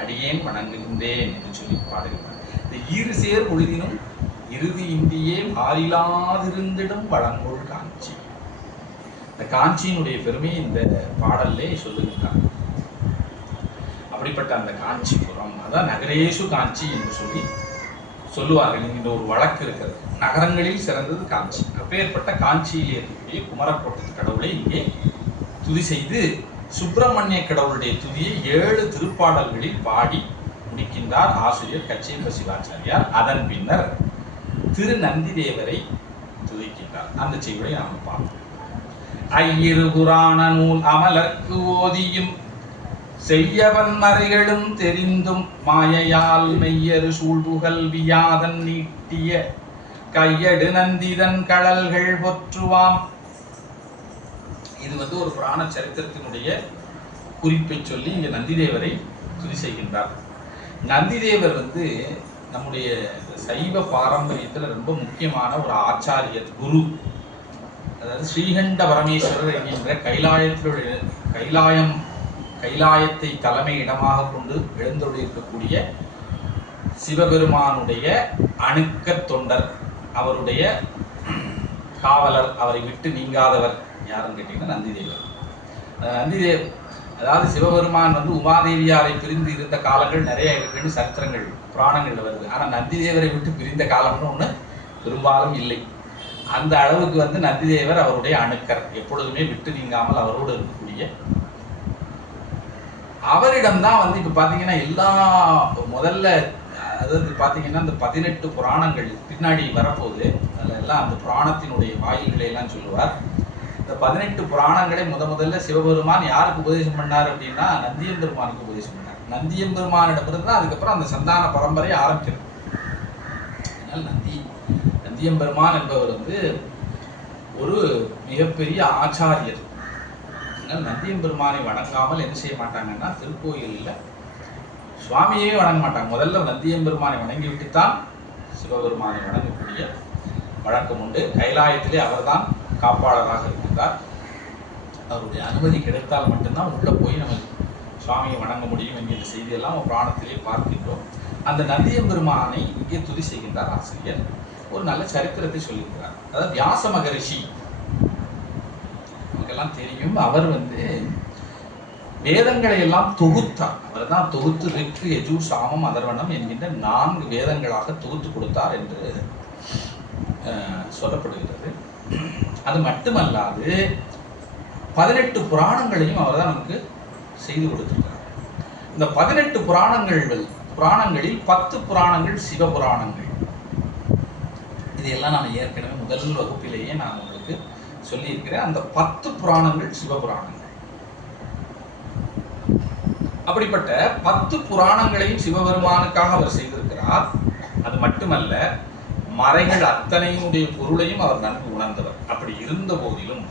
அடியேன் வணங்குகின்றேன் என்று சொல்லி பாடுகிறார். இந்த ஈறு சேர் பொழுதினும் இறுதி இந்தியே மாறிலாதிருந்திடும் வளங்கோள் காஞ்சி, இந்த காஞ்சியினுடைய பெருமையை இந்த பாடல்லே சொல்லுகின்றார். அப்படி அப்படிப்பட்ட அந்த காஞ்சிபுரம், அதான் நகரேஷு காஞ்சி என்று சொல்லி சொல்லுவார்கள். இந்த ஒரு வழக்கு இருக்கிறது, நகரங்களில் சிறந்தது காஞ்சி. அப்பேற்பட்ட காஞ்சியில் இருக்கக்கூடிய குமரக்கோட்டத்து கடவுளை இங்கே துதி செய்து சுப்பிரமணிய கடவுளுடைய துதியை 7 திருப்பாடல்களில் பாடி முடிக்கின்றார் ஆசிரியர் கச்சேப சிவாச்சாரியார். அதன் பின்னர் திரு நந்திதேவரை துதிக்கின்றார். அந்த செய்தியை நாம் பார்ப்போம். ஐயிரு புராண நூல் அமலர்க்கு ஓதியும் செய்யவன் மறைகளும் தெரிந்தும் மாயையால் மெய்யரு சூழ்புகழ் வியாதன் நீட்டிய கையடு நந்திதன் கடல்கள் பொற்றுவாம். இது ஒரு புராண சரித்திரத்தினுடைய குறிப்பை சொல்லி இங்க நந்திதேவரை துதி செய்கின்றார். நந்திதேவர் நம்முடைய சைவ பாரம்பரியத்தில் ரொம்ப முக்கியமான ஒரு ஆச்சாரியர், குரு. அதாவது ஸ்ரீகண்ட பரமேஸ்வரர் என்கின்ற கைலாயத்தை தலைமை இடமாக கொண்டு எழுந்தொழிருக்கக்கூடிய சிவபெருமானுடைய அணுக்க தொண்டர், அவருடைய காவலர், அவரை விட்டு நீங்காதவர் யாருன்னு கேட்டீங்கன்னா நந்திதேவர். அதாவது சிவபெருமான் உமாதேவியாரை பிரிந்து இருந்த காலங்கள் நிறைய இருக்குன்னு சரித்திரங்கள் புராணங்கள்ல வருது. ஆனால் நந்திதேவரை விட்டு பிரிந்த காலம்னு ஒன்று பெரும்பாலும் இல்லை. அந்த அளவுக்கு நந்திதேவர் அவருடைய அணுக்கர், எப்பொழுதுமே விட்டு நீங்காமல் அவரோடு இருக்கக்கூடிய அவரிடம்தான் இப்போ பார்த்தீங்கன்னா எல்லா முதல்ல, அதாவது பார்த்தீங்கன்னா இந்த 18 புராணங்கள் பின்னாடி வரப்போகுது. அதில் எல்லாம் அந்த புராணத்தினுடைய வாயில்களை எல்லாம் சொல்லுவார். இந்த 18 புராணங்களை முதல்ல சிவபெருமான் யாருக்கு உபதேசம் பண்ணார் அப்படின்னா நந்தியம்பெருமானுக்கு உபதேசம் பண்ணார். நந்தியம்பெருமானிடமிருந்து தான் அதுக்கப்புறம் அந்த சந்தான பரம்பரை ஆரம்பிக்கிறது. அதனால் நந்தியம்பெருமான் என்பவர் ஒரு மிகப்பெரிய ஆச்சாரியர். அதனால் நந்தியம்பெருமானை வணங்காமல் என்ன செய்ய மாட்டாங்கன்னா திருக்கோயிலில் சுவாமியே வணங்க மாட்டாங்க. முதல்ல நந்தியம்பெருமானை வணங்கி விட்டுத்தான் சிவபெருமானை வணங்கக்கூடிய வழக்கம் உண்டு. கைலாயத்திலே அவர்தான் காப்பாளராக இருக்கின்றார். அவருடைய அனுமதி கிடைத்தால் மட்டும்தான் உள்ள போய் நம்ம சுவாமியை வணங்க முடியும் என்கின்ற செய்தியெல்லாம் புராணத்திலே பார்க்கின்றோம். அந்த நந்தியம்பெருமானை இங்கே துதி செய்கின்றார் ஆசிரியர். ஒரு நல்ல சரித்திரத்தை சொல்லியிருக்கிறார். அதாவது வியாச மகரிஷி நமக்கெல்லாம் தெரியும். அவர் வேதங்களை எல்லாம் தொகுத்தார். அவர் தான் தொகுத்து ரிக்கு, யஜு, சாமம், அதர்வணம் என்கின்ற 4 வேதங்களாக தொகுத்து கொடுத்தார் என்று சொல்லப்படுகிறது. அது மட்டுமல்லாது 18 புராணங்களையும் அவர் தான் நமக்கு செய்து கொடுத்திருக்கிறார். இந்த 18 புராணங்களில் 10 புராணங்கள் சிவபுராணங்கள். இதையெல்லாம் நான் ஏற்கனவே முதல் வகுப்பிலேயே நான் உங்களுக்கு சொல்லியிருக்கிறேன். அந்த 10 புராணங்கள் சிவபுராணங்கள். அப்படிப்பட்ட 10 புராணங்களையும் சிவபெருமானுக்காக அவர் செய்திருக்கிறார். அது மட்டுமல்ல, மறைகள் அத்தனையுடைய பொருளையும் அவர் நன்கு உணர்ந்தவர். அப்படி இருந்த போதிலும்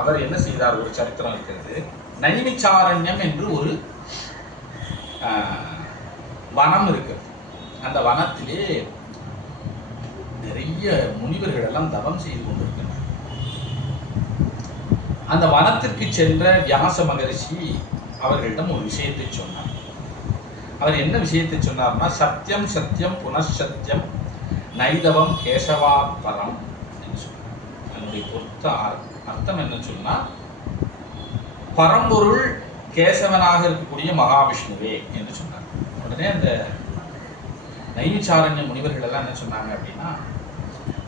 அவர் என்ன செய்தார்? ஒரு சரித்திரம் இருக்கிறது. நைமிச்சாரண்யம் என்று ஒரு வனம் இருக்கிறது. அந்த வனத்திலே நிறைய முனிவர்கள் எல்லாம் தவம் செய்து கொண்டிருக்கிறார். அந்த வனத்திற்கு சென்ற வியாச மகரிஷி அவர்களிடம் ஒரு விஷயத்தை சொன்னார். அவர் என்ன விஷயத்தை சொன்னார்னா, சத்தியம் சத்தியம் புனசத்தியம் நைதவம் கேசவா பரம் என்று சொன்னார். அதனுடைய பொறுத்த அர்த்தம் என்ன சொன்னா, பரம்பொருள் கேசவனாக இருக்கக்கூடிய மகாவிஷ்ணுவே என்று சொன்னார். உடனே அந்த நைமிச்சாரண்ய முனிவர்கள் எல்லாம் என்ன சொன்னாங்க அப்படின்னா,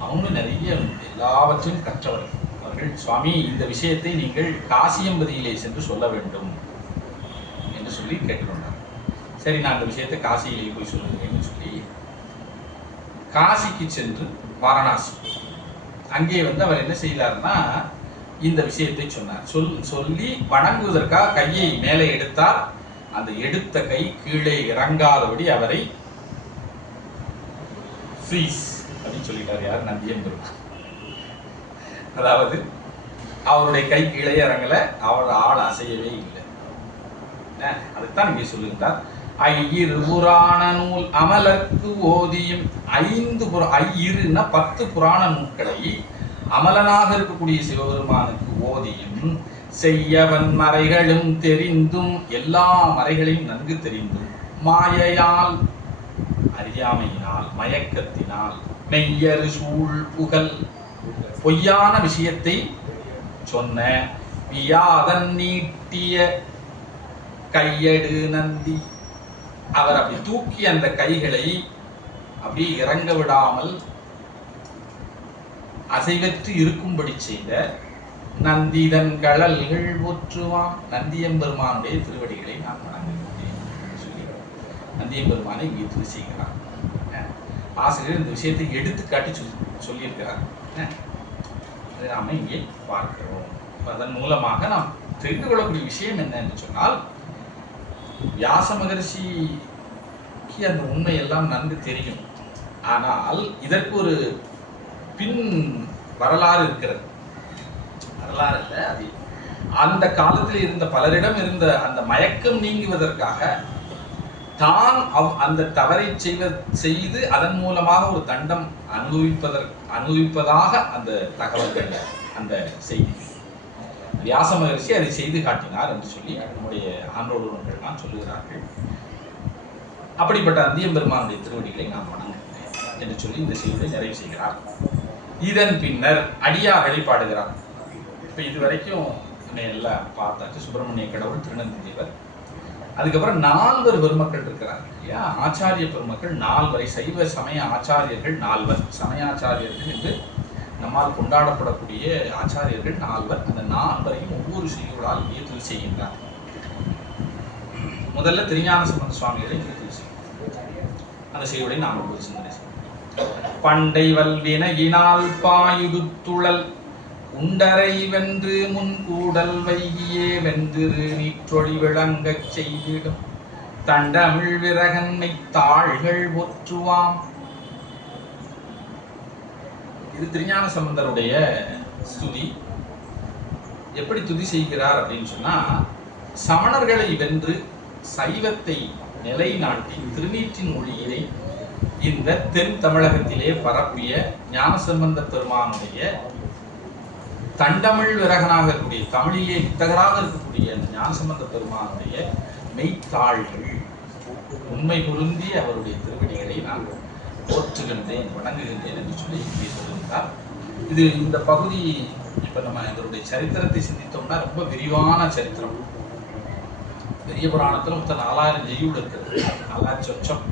அவங்களும் நிறைய எல்லாவற்றையும் கற்றவர்கள். அவர்கள், சுவாமி, இந்த விஷயத்தை நீங்கள் காசியம்பதியிலே சென்று சொல்ல வேண்டும் என்று சொல்லி கேட்டுக்கொண்டார். சரி, நான் அந்த விஷயத்தை காசியிலே போய் சொல்லுகிறேன்னு சொல்லி காசிக்கு சென்று வாரணாசி அங்கே அவர் என்ன செய்தார்னா, இந்த விஷயத்தை சொன்னார். சொல்லி வணங்குவதற்காக கையை மேலே எடுத்தார். அந்த எடுத்த கை கீழே இறங்காதபடி அவரை ஃப்ரீஸ் அப்படின்னு சொல்லிட்டார். யார்? நந்தியம்பெருமான். அதாவது அவருடைய கை கீழே இறங்கல, அவர் ஆள் அசையவே இல்லை. அதுதான் இங்கே சொல்லுகிறார். ஐயிரு புராண நூல் அமலர்க்கு ஓதியும் 10 புராண நூல்களை அமலனாக இருக்கக்கூடிய சிவபெருமானுக்கு ஓதியும் செய்யவன் மறைகளும் தெரிந்தும், எல்லா மறைகளையும் நன்கு தெரிந்தும், மாயையால், அறியாமையினால், மயக்கத்தினால், மெய்யரு சூழ் புகழ், பொய்யான விஷயத்தை சொன்ன, வியாதன் நீட்டிய கையடு நந்தி. அவர் அப்படி தூக்கி அந்த கைகளை அப்படி இறங்க விடாமல் அசைவற்று இருக்கும்படி செய்த நந்திதன் கழல்கள் போற்றுவான். நந்தியம்பெருமானுடைய திருவடிகளை நான் வணங்குகிறேன் சொல்லி நந்தியம்பெருமானை இங்கே துதி செய்கிறார். ஆசிரியர் இந்த விஷயத்தை எடுத்துக்காட்டி சொல்லியிருக்கிறார். அதை நாம் இங்கே பார்க்கிறோம். அதன் மூலமாக நாம் தெரிந்து கொள்ளக்கூடிய விஷயம் என்ன என்று சொன்னால், வியாச மகரிஷிக்கு அந்த உண்மையெல்லாம் நன்கு தெரியும். ஆனால் இதற்கு ஒரு பின் வரலாறு இருக்கிறது. வரலாறு இல்லை, அது அந்த காலத்தில் இருந்த பலரிடம் இருந்த அந்த மயக்கம் நீங்குவதற்காக தான் அந்த தவறை செய்து அதன் மூலமாக ஒரு தண்டம் அனுபவிப்பதாக அந்த தகவல்கள், அந்த செய்தி வியாச மகரிஷி அதை செய்து காட்டினார் என்று சொல்லி நம்முடைய ஆன்றோர்கள் சொல்லுகிறார்கள். அப்படிப்பட்ட நந்தியம்பெருமானுடைய திருவடிகளை நாம் வணங்குகிறேன் என்று சொல்லி இந்த செய்தியை நிறைவு செய்கிறார். இதன் பின்னர் அடியார்களை பாடுகிறார். இப்போ இதுவரைக்கும் எல்லாம் பார்த்தாச்சு. சுப்பிரமணிய கடவுள், திருநந்தி தேவர், அதுக்கப்புறம் 4 பெருமக்கள் இருக்கிறார்கள் இல்லையா? ஆச்சாரிய பெருமக்கள் 4 சைவ சமய ஆச்சாரியர்கள் 4 சமயாச்சாரியர்கள் என்று நம்மால் கொண்டாடப்படக்கூடிய ஆச்சாரியர்கள் 4. அந்த 4 ஒவ்வொரு செய்திகளால் துதி செய்கின்றார். முதல்ல திருஞான சம்பந்த சுவாமிகளை துதி செய்கிறார். அந்த செய்தியோட நாம் ஒரு சிந்தனை செய்வோம். பண்டை வல்வினையினால் பாயுடுத்துழல் உண்டரை வென்று முன்கூடல் வைகியே வென்றிரு நீற்றொழி விளங்கச் செய்திடும் தண்டமிழ் விரகன்மை தாள்கள் ஒற்றுவாம். இது திருஞான சம்பந்தருடைய ஸ்துதி. எப்படி துதி செய்கிறார் அப்படின்னு சொன்னா, சமணர்களை வென்று சைவத்தை நிலைநாட்டி திருநீற்றின் ஒளியை இந்த தென் தமிழகத்திலே பரப்பிய ஞானசம்பந்த பெருமானுடைய தண்டமிழ் விரகனாக இருக்கக்கூடிய, தமிழிலே வித்தகராக இருக்கக்கூடிய அந்த ஞானசம்பந்த பெருமானுடைய மெய்த்தாள்கள், உண்மை பொருந்தி அவருடைய திருவடிகளை நான் போற்றுகின்றேன், வணங்குகின்றேன் என்று சொல்லி இங்கே சொல்லுகிறார். இது இந்த பகுதி இப்ப நம்ம இதனுடைய சரித்திரத்தை சிந்தித்தோம்னா ரொம்ப விரிவான சரித்திரம். பெரிய புராணத்துல மொத்தம் 4000 செய்யுள் இருக்கிறது, 4000 சொச்சம்.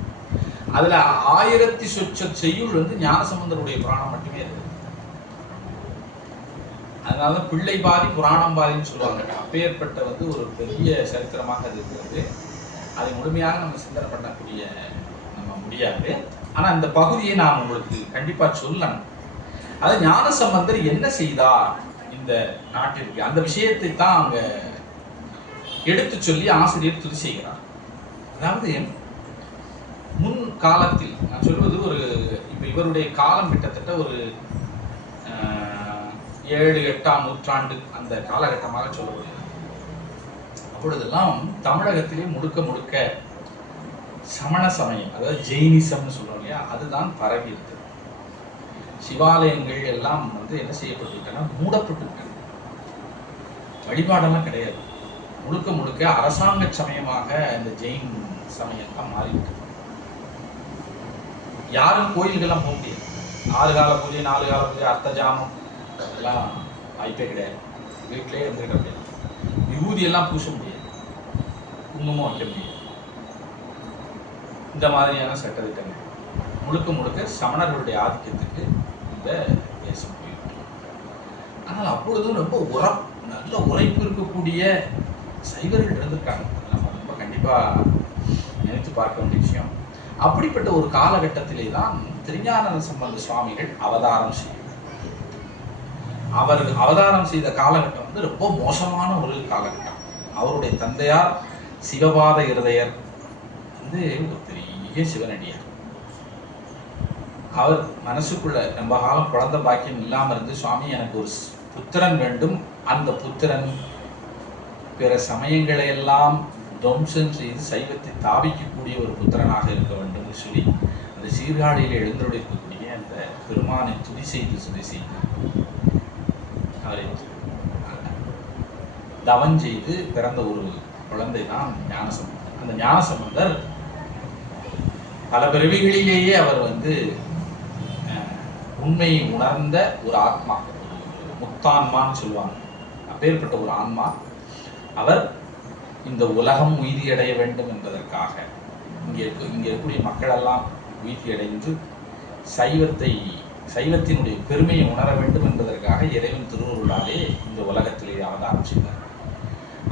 அதுல 1000 சொச்ச செய்யுள் ஞானசம்பந்தருடைய புராணம் மட்டுமே இருக்கு. அதனால பிள்ளை பாதி புராணம் பாதின்னு சொல்லுவாங்க. அப்பேற்பட்ட ஒரு பெரிய சரித்திரமாக அது இருக்கிறது. அதை முழுமையாக நம்ம சிந்தனை பண்ணக்கூடிய நம்ம முடியாது. ஆனா இந்த பகுதியை நான் உங்களுக்கு கண்டிப்பா சொல்லணும். அது ஞானசம்பந்தர் என்ன செய்தார் இந்த நாட்டிற்கு, அந்த விஷயத்தை தான் அங்க எடுத்து சொல்லி ஆசிரியர் துதி செய்கிறார். அதாவது முன் காலத்தில் நான் சொல்வது இப்ப இவருடைய காலம் கிட்டத்தட்ட 7-8ஆம் நூற்றாண்டு அந்த காலகட்டமாக சொல்லப்படுகிறது. அப்பொழுதெல்லாம் தமிழகத்திலே முழுக்க சமண சமயம், அதாவது ஜெயினிசம்னு சொல்றோம் இல்லையா, அதுதான் பரவி இருக்குது. சிவாலயங்கள் எல்லாம் என்ன செய்யப்பட்டிருக்கன்னா, மூடப்பட்டிருக்காங்க. வழிபாடெல்லாம் கிடையாது. முழுக்க அரசாங்க சமயமாக இந்த ஜெயின் சமயம் தான் மாறிவிட்டது. யாரும் கோயில்கள்லாம் போக முடியாது. 4 கால பூஜை, 4 கால பூஜை, அர்த்த ஜாமம் அதெல்லாம் வாய்ப்பே கிடையாது. வீட்டிலே இருந்துக்கிட்ட முடியாது. விபூதி எல்லாம் பூச முடியாது, குங்குமம் வைக்க முடியாது. இந்த மாதிரியான சட்டத்திட்டங்கள் முழுக்க சமணர்களுடைய ஆதிக்கத்துக்கு இந்த தேசம் போயிருக்கு. ஆனால் அப்பொழுதும் ரொம்ப நல்ல உரைப்பு இருக்கக்கூடிய சைவர்கள் இருந்திருக்காங்க. நம்ம ரொம்ப கண்டிப்பா நினைத்து பார்க்க வேண்டிய விஷயம். அப்படிப்பட்ட ஒரு காலகட்டத்திலே தான் திருஞான சம்பந்த சுவாமிகள் அவதாரம் செய்தார். அவர் அவதாரம் செய்த காலகட்டம் ரொம்ப மோசமான ஒரு காலகட்டம். அவருடைய தந்தையார் சிவபாத இருதயர் ஒரு பெரிய சிவனடியார். அவர் மனசுக்குள்ள ரொம்ப காலம் குழந்தை பாக்கியம் இல்லாம இருந்து, சுவாமி எனக்கு ஒரு புத்திரன் வேண்டும், அந்த புத்திரன் பிற சமயங்களை எல்லாம் துவம்சம் செய்து சைவத்தை தாபிக்கக்கூடிய ஒரு புத்திரனாக இருக்க வேண்டும் சொல்லி அந்த சீர்காழியில் எழுந்தருளிருக்கக்கூடிய அந்த பெருமானை துதி செய்து அவரை தவம் செய்து பிறந்த ஒரு குழந்தை தான் ஞானசம்பந்தர். அந்த ஞானசம்பந்தர் பல பிறவிகளிலேயே அவர் உண்மையை உணர்ந்த ஒரு ஆத்மா, முத்தான்மான்னு சொல்லுவாங்க. அப்பேற்பட்ட ஒரு ஆன்மா. அவர் இந்த உலகம் உய்தியடைய வேண்டும் என்பதற்காக இங்கே இருக்கக்கூடிய மக்களெல்லாம் உய்தியடைந்து சைவத்தினுடைய பெருமையை உணர வேண்டும் என்பதற்காக இறைவன் திருவருளாலே இந்த உலகத்திலே அவதாரம் செய்தார்.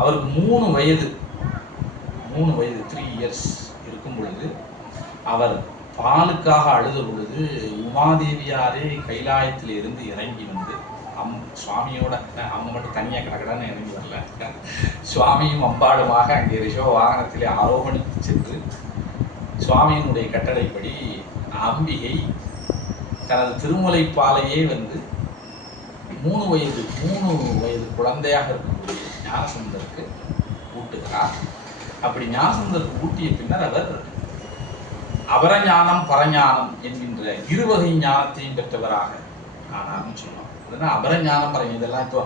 அவருக்கு 3 வயது 3 இயர்ஸ் இருக்கும் பொழுது அவர் பாலுக்காக அழுத பொழுது உமாதேவியாரே கைலாயத்தில் இருந்து இறங்கி வந்து சுவாமியோட, அவங்க மட்டும் தனியாக கிடக்கடான்னு இறங்கி வரல, சுவாமியும் அம்பாளுமாக அங்கே ரிஷப வாகனத்திலே ஆரோகணித்து சென்று சுவாமியினுடைய கட்டளைப்படி அம்பிகை தனது திருமுலைப்பாலையே வந்து 3 வயது குழந்தையாக இருக்கக்கூடிய ஞானசம்பந்தருக்கு ஊட்டுகிறார். அப்படி ஞானசம்பந்தருக்கு ஊட்டிய பின்னர் அவர் அபரஞானம் பரஞானம் என்கின்ற இருவகை ஞானத்தையும் பெற்றவராக ஆனார்னு சொல்லலாம். அதனால் அபரஞானம் பரஞானம் இதெல்லாம் இப்போ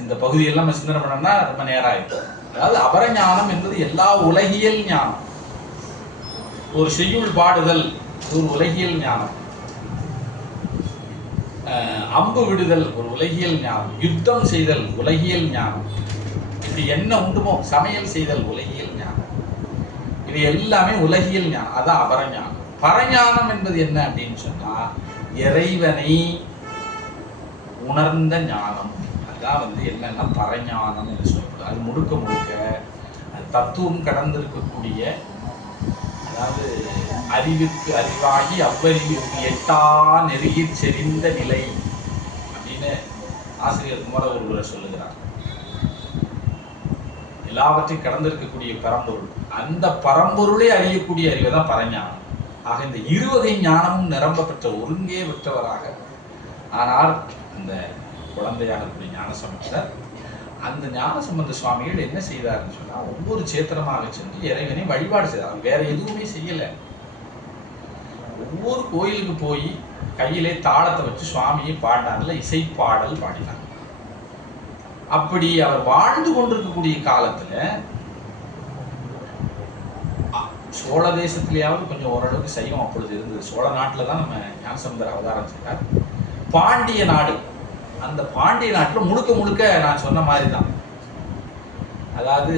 இந்த பகுதியெல்லாம் நம்ம சிந்தனை பண்ணோம்னா ரொம்ப நேரம் ஆயிடும். அதாவது அபரஞானம் என்பது எல்லா உலகியல் ஞானம். ஒரு செய்யுள் பாடுதல் ஒரு உலகியல் ஞானம், அம்பு விடுதல் ஒரு உலகியல் ஞானம், யுத்தம் செய்தல் உலகியல் ஞானம், இப்படி என்ன உண்டுமோ சமையல் செய்தல் உலகியல் ஞானம், இது எல்லாமே உலகியல் ஞானம். அதான் அபரஞானம். பரஞானம் என்பது என்ன அப்படின்னு சொன்னா இறைவனை உணர்ந்த ஞானம். அதான் வந்து என்னன்னா பரஞானம் என்று சொல்லப்படுது. அது முழுக்க தத்துவம் கடந்திருக்கக்கூடிய, அதாவது அறிவிற்கு அறிவாகி அவ்வறிவிற்கு எட்டா நெருகிச் செறிந்த நிலை அப்படின்னு ஆசிரியர் குமரகுருவர் சொல்லுகிறார். எல்லாவற்றையும் கடந்திருக்கக்கூடிய பரம்பொருள், அந்த பரம்பொருளே அறியக்கூடிய அறிவை தான் பரஞானம். ஆக இந்த இருவகை ஞானமும் நிரம்ப பெற்ற ஒருங்கே பெற்றவராக ஆனால் அந்த குழந்தையாக இருக்கக்கூடிய ஞானசம்பந்தர், அந்த ஞானசம்பந்த சுவாமிகள் என்ன செய்தார்னு சொன்னா ஒவ்வொரு சேத்திரமாக சென்று இறைவனை வழிபாடு செய்தார். வேற எதுவுமே செய்யலை. ஒவ்வொரு கோயிலுக்கு போய் கையிலே தாளத்தை வச்சு சுவாமியை பாடினார்ல, இசைப்பாடல் பாடினார். அப்படி அவர் வாழ்ந்து கொண்டிருக்கக்கூடிய காலத்துல சோழ தேசத்திலேயாவது கொஞ்சம் ஓரளவுக்கு சைவம் அப்பொழுது இருந்தது. சோழ நாட்டில் தான் நம்ம ஞானசம்பந்தர் அவதாரம் செய்தார். பாண்டிய நாடு, அந்த பாண்டிய நாட்டில் முழுக்க நான் சொன்ன மாதிரி தான், அதாவது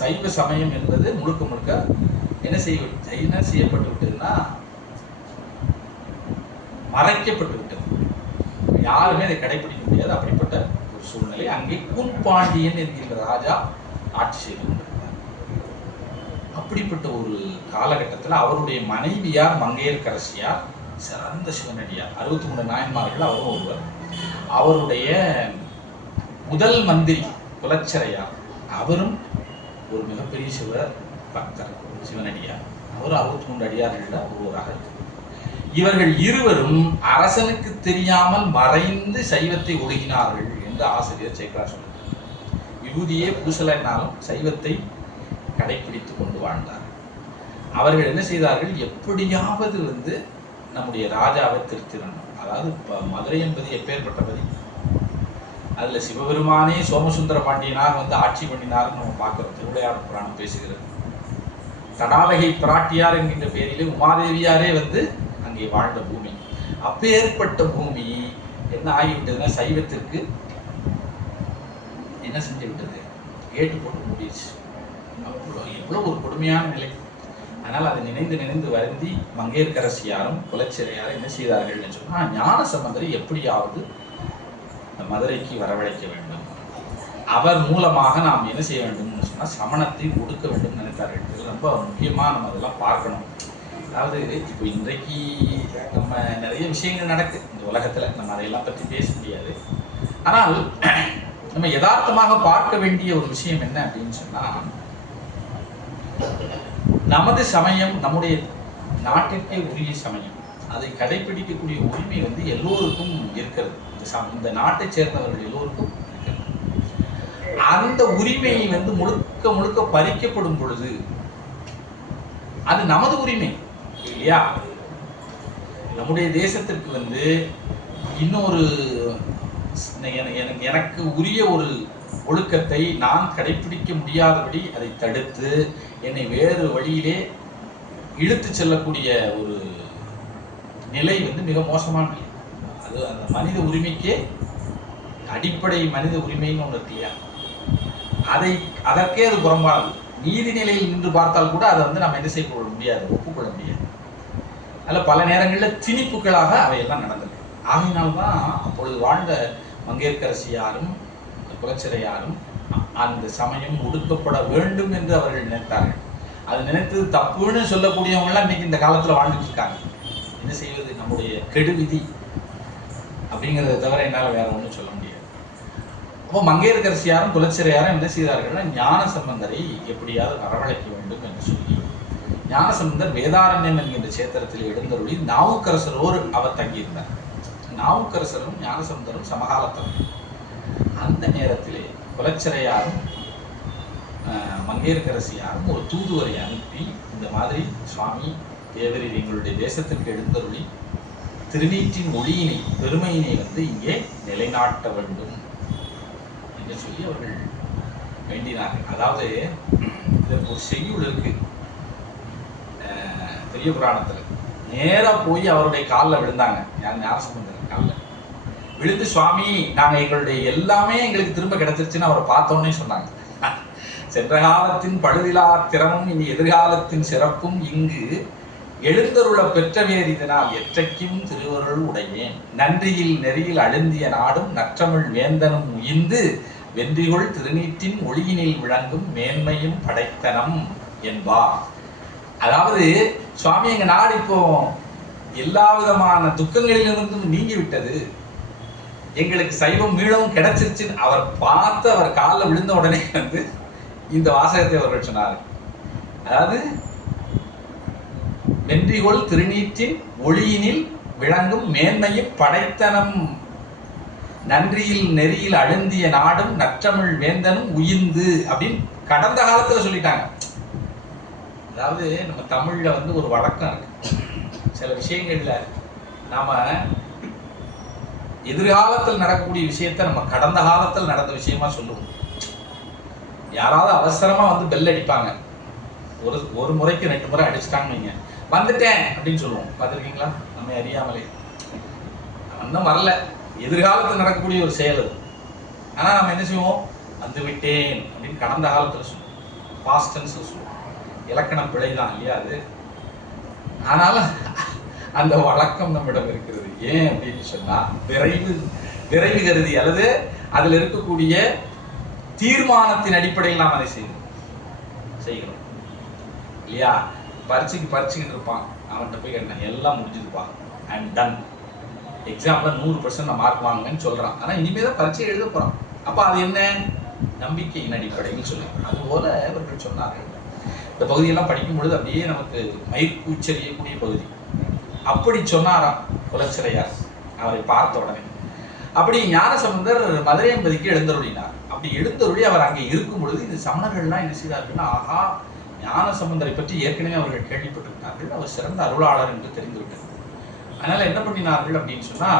சைவ சமயம் என்பது முழுக்க என்ன செய்யப்பட்டு விட்டதுன்னா மறைக்கப்பட்டு விட்டது. யாருமே அதை கடைபிடிக்க முடியாது. அப்படிப்பட்ட ஒரு சூழ்நிலை. அங்கே கூன்பாண்டியன் என்கின்ற ராஜா ஆட்சி செய்து கொண்டிருந்தார். அப்படிப்பட்ட ஒரு காலகட்டத்தில் அவருடைய மனைவியார் மங்கையர்க்கரசியார் சிறந்த சிவனடியார், 63 நாயன்மார்கள் அவரும் ஒருவர். அவருடைய முதல் மந்திரி குலச்சிறையார், அவரும் ஒரு மிகப்பெரிய சிவ பக்தர், சிவனடியார். அவர் 63 அடியார்களில் ஒருவராக இருக்கிறார். இவர்கள் இருவரும் அரசனுக்கு தெரியாமல் மறைந்து சைவத்தை ஒழுகினார்கள் என்று ஆசிரியர் சேக்கரார் சொல்றார். விபூதியே பூசலைனாலும் சைவத்தை கடைபிடித்து கொண்டு வாழ்ந்தார். அவர்கள் என்ன செய்தார்கள், எப்படியாவது வந்து நம்முடைய ராஜாவை திருத்திரணும். அதாவது மதுரை என்பது எப்பேற்பட்ட பதி, அதுல சிவபெருமானே சோமசுந்தர பாண்டியனாக வந்து ஆட்சி பண்ணினார்னு நம்ம பார்க்கிறோம். திருவிளையாடல் புராணம் பேசுகிறது. தடாலகை பிராட்டியார் என்கின்ற பேரிலே உமாதேவியாரே வந்து அங்கே வாழ்ந்த பூமி. அப்பேற்பட்ட பூமி என்ன ஆகிவிட்டதுன்னா சைவத்திற்கு என்ன செஞ்சு விட்டது, கேட்டு போட்டு முடிச்சு. எவ்வளவு ஒரு கொடுமையான நிலை. ஆனால் அதை நினைந்து வருந்தி மங்கையர்க்கரசியாரும் குலச்சிறையாரும் என்ன செய்தார்கள் சொன்னா ஞானசம்பந்தரை எப்படியாவது மதுரைக்கு வரவழைக்க வேண்டும், அவர் மூலமாக நாம் என்ன செய்ய வேண்டும் சொன்னா சமணத்தை ஒடுக்க வேண்டும் நினைத்தார்கள். இது ரொம்ப முக்கியமா நம்ம அதெல்லாம் பார்க்கணும். அதாவது இப்போ இன்றைக்கு நம்ம நிறைய விஷயங்கள் நடக்கு இந்த உலகத்துல, நம்ம அதையெல்லாம் பற்றி பேச முடியாது. ஆனால் நம்ம யதார்த்தமாக பார்க்க வேண்டிய ஒரு விஷயம் என்ன அப்படின்னு சொன்னா, நமது சமயம் நம்முடைய நாட்டிற்கே உரிய சமயம், அதை கடைபிடிக்கக்கூடிய உரிமை வந்து எல்லோருக்கும் இருக்கிறது. இந்த நாட்டை சேர்ந்தவர்கள் எல்லோருக்கும் இருக்கிறது. அந்த உரிமையை வந்து முழுக்க பறிக்கப்படும் பொழுது அது நமது உரிமை இல்லையா? நம்முடைய தேசத்திற்கு வந்து இன்னொரு எனக்கு உரிய ஒரு ஒழுக்கத்தை நான் கடைபிடிக்க முடியாதபடி அதை தடுத்து என்னை வேறு வழியிலே இழுத்து செல்லக்கூடிய ஒரு நிலை வந்து மிக மோசமான நிலை. அது அந்த மனித உரிமைக்கே அடிப்படை மனித உரிமைன்னு ஒன்று இல்லையா, அதற்கே அது புறம்பானது. நீதி நிலையில் நின்று பார்த்தால் கூட அதை வந்து நம்ம என்ன செய்ய முடியாது, ஒப்புக்கொள்ள முடியாது. அதில் பல நேரங்களில் திணிப்புகளாக அவையெல்லாம் நடந்தது. ஆகையினால்தான் அப்பொழுது வாழ்ந்த மங்கையர்க்கரசியாரும் குலச்சிறையாரும் அந்த சமயம் ஒடுக்கப்பட வேண்டும் என்று அவர்கள் நினைத்தார்கள். அது நினைத்தது தப்புன்னு சொல்லக்கூடியவங்களாம் இன்னைக்கு இந்த காலத்தில் வாழ்ந்துட்டு இருக்காங்க. என்ன செய்வது, நம்முடைய கெடு விதி அப்படிங்கிறத தவிர என்னால் வேற ஒன்றும் சொல்ல முடியாது. அப்போ மங்கையர்க்கரசியாரும் குலச்சிறையாரும் என்ன செய்தார்கள்னா, ஞான சம்பந்தரை எப்படியாவது வரவழைக்க வேண்டும் என்று சொல்லி ஞானசம்பந்தர் வேதாரண்யம் என்கின்ற சேத்திரத்தில் எழுந்தருளி நாவுக்கரசரோடு அவர் தங்கியிருந்தார். நாவுக்கரசரும் ஞானசம்பந்தரும் சமகாலத்தவர். அந்த நேரத்திலே குலச்சிறையாரும் மங்கையர்க்கரசியாரும் ஒரு தூதுவரை அனுப்பி, இந்த மாதிரி சுவாமி தேவரீர் எங்களுடைய தேசத்திற்கு எழுந்தருளி திருநீற்றின் ஒளியினை பெருமையினை வந்து இங்கே நிலைநாட்ட வேண்டும் என்று சொல்லி அவர்கள் வேண்டினார்கள். அதாவது இதற்கு ஒரு செய்யுள் இருக்கு பெரிய புராணத்தில். நேராக போய் அவருடைய காலில் விழுந்தாங்க. ஞானசம்பந்தர் காலில் விழுந்து, சுவாமி நாங்கள் எங்களுடைய எல்லாமே எங்களுக்கு திரும்ப கிடைச்சிருச்சுன்னு அவரை பார்த்தோன்னே சொன்னாங்க. சென்ற காலத்தின் பழுதிலா திறமும் இனி எதிர்காலத்தின் சிறப்பும் இங்கு எழுந்தருள பெற்றவேர் இதனால் எற்றைக்கும் திருவருள் உடையேன். நன்றியில் நெறியில் அழுந்திய நாடும் நற்றமிழ் வேந்தனும் உயிர்ந்து வென்றிகொள் திருநீற்றின் ஒளியினில் விளங்கும் மேன்மையும் படைத்தனம் என்பார். அதாவது சுவாமி எங்க நாடு இப்போ எல்லா விதமான துக்கங்களிலிருந்தும் நீங்கி விட்டது, எங்களுக்கு சைவம் மீளவும் கிடைச்சிருச்சுன்னு அவர் பார்த்து அவர் காலில் விழுந்த உடனே வந்து இந்த வாசகத்தை அவர்கள் சொன்னார். அதாவது வென்றிகொள் திருநீற்றின் ஒளியினில் விளங்கும் மேன்மையும் படைத்தனம், நன்றியில் நெறியில் அழுந்திய நாடும் நற்றமிழ் வேந்தனும் உயிர்ந்து அப்படின்னு கடந்த காலத்துல சொல்லிட்டாங்க. அதாவது நம்ம தமிழ்ல வந்து ஒரு வழக்கம் இருக்கு, சில விஷயங்கள்ல நாம எதிர்காலத்தில் நடக்கக்கூடிய விஷயத்த நம்ம கடந்த காலத்தில் நடந்த விஷயமா சொல்லுவோம். யாராவது அவசரமா வந்து பெல் அடிப்பாங்க, ஒரு முறைக்கு 2 முறை அடிச்சுட்டாங்கன்னு வைங்க, வந்துட்டேன் அப்படின்னு சொல்லுவோம். பார்த்துருக்கீங்களா? நம்ம அறியாமலே இன்னும் வரல, எதிர்காலத்தில் நடக்கக்கூடிய ஒரு செயல் அது. ஆனா நம்ம என்ன செய்வோம், வந்து விட்டேன் அப்படின்னு கடந்த காலத்துல சொல்லுவோம், பாஸ்ட் டென்ஸ் சொல்லுவோம். இலக்கணம் பிழைதான் இல்லையா அது. ஆனாலும் அந்த வழக்கம் நம்மிடம் இருக்கிறது. ஏன் அப்படின்னு சொன்னா, விரைவு கருதி அல்லது அதில் இருக்கக்கூடிய தீர்மானத்தின் அடிப்படையில் நாம் அதை செய்கிறோம் இல்லையா. பரிச்சுக்கிட்டு இருப்பான், அவன்கிட்ட போய் கேட்டேன் எல்லாம் முடிஞ்சுதுப்பா, ஐ எம் டன், எக்ஸாம்பிள் 100% நான் மார்க் வாங்குங்கன்னு சொல்றான். ஆனா இனிமே தான் பரீட்சை எழுத போறான். அப்ப அது என்ன, நம்பிக்கையின் அடிப்படையில் சொல்லுங்க. அதுபோல இவர்கள் சொன்னார்கள். இந்த பகுதியெல்லாம் படிக்கும் பொழுது அப்படியே நமக்கு மயிர்கூச்சரியக்கூடிய பகுதி. அப்படி சொன்னாராம் குலச்சிறையார் அவரை பார்த்த உடனே. அப்படி ஞானசம்பந்தர் மதுரையம்பதிக்கு எழுந்தருளினார். அப்படி எழுந்தருளி அவர் அங்கே இருக்கும் பொழுது இந்த சமணர்கள்லாம் என்ன செய்தார்கள்னா, ஆஹா ஞானசம்பந்தரை பற்றி ஏற்கனவே அவர்கள் கேள்விப்பட்டிருந்தார்கள், அவர் சிறந்த அருளாளர் என்று தெரிந்துவிட்டது. அதனால என்ன பண்ணினார்கள் அப்படின்னு சொன்னா,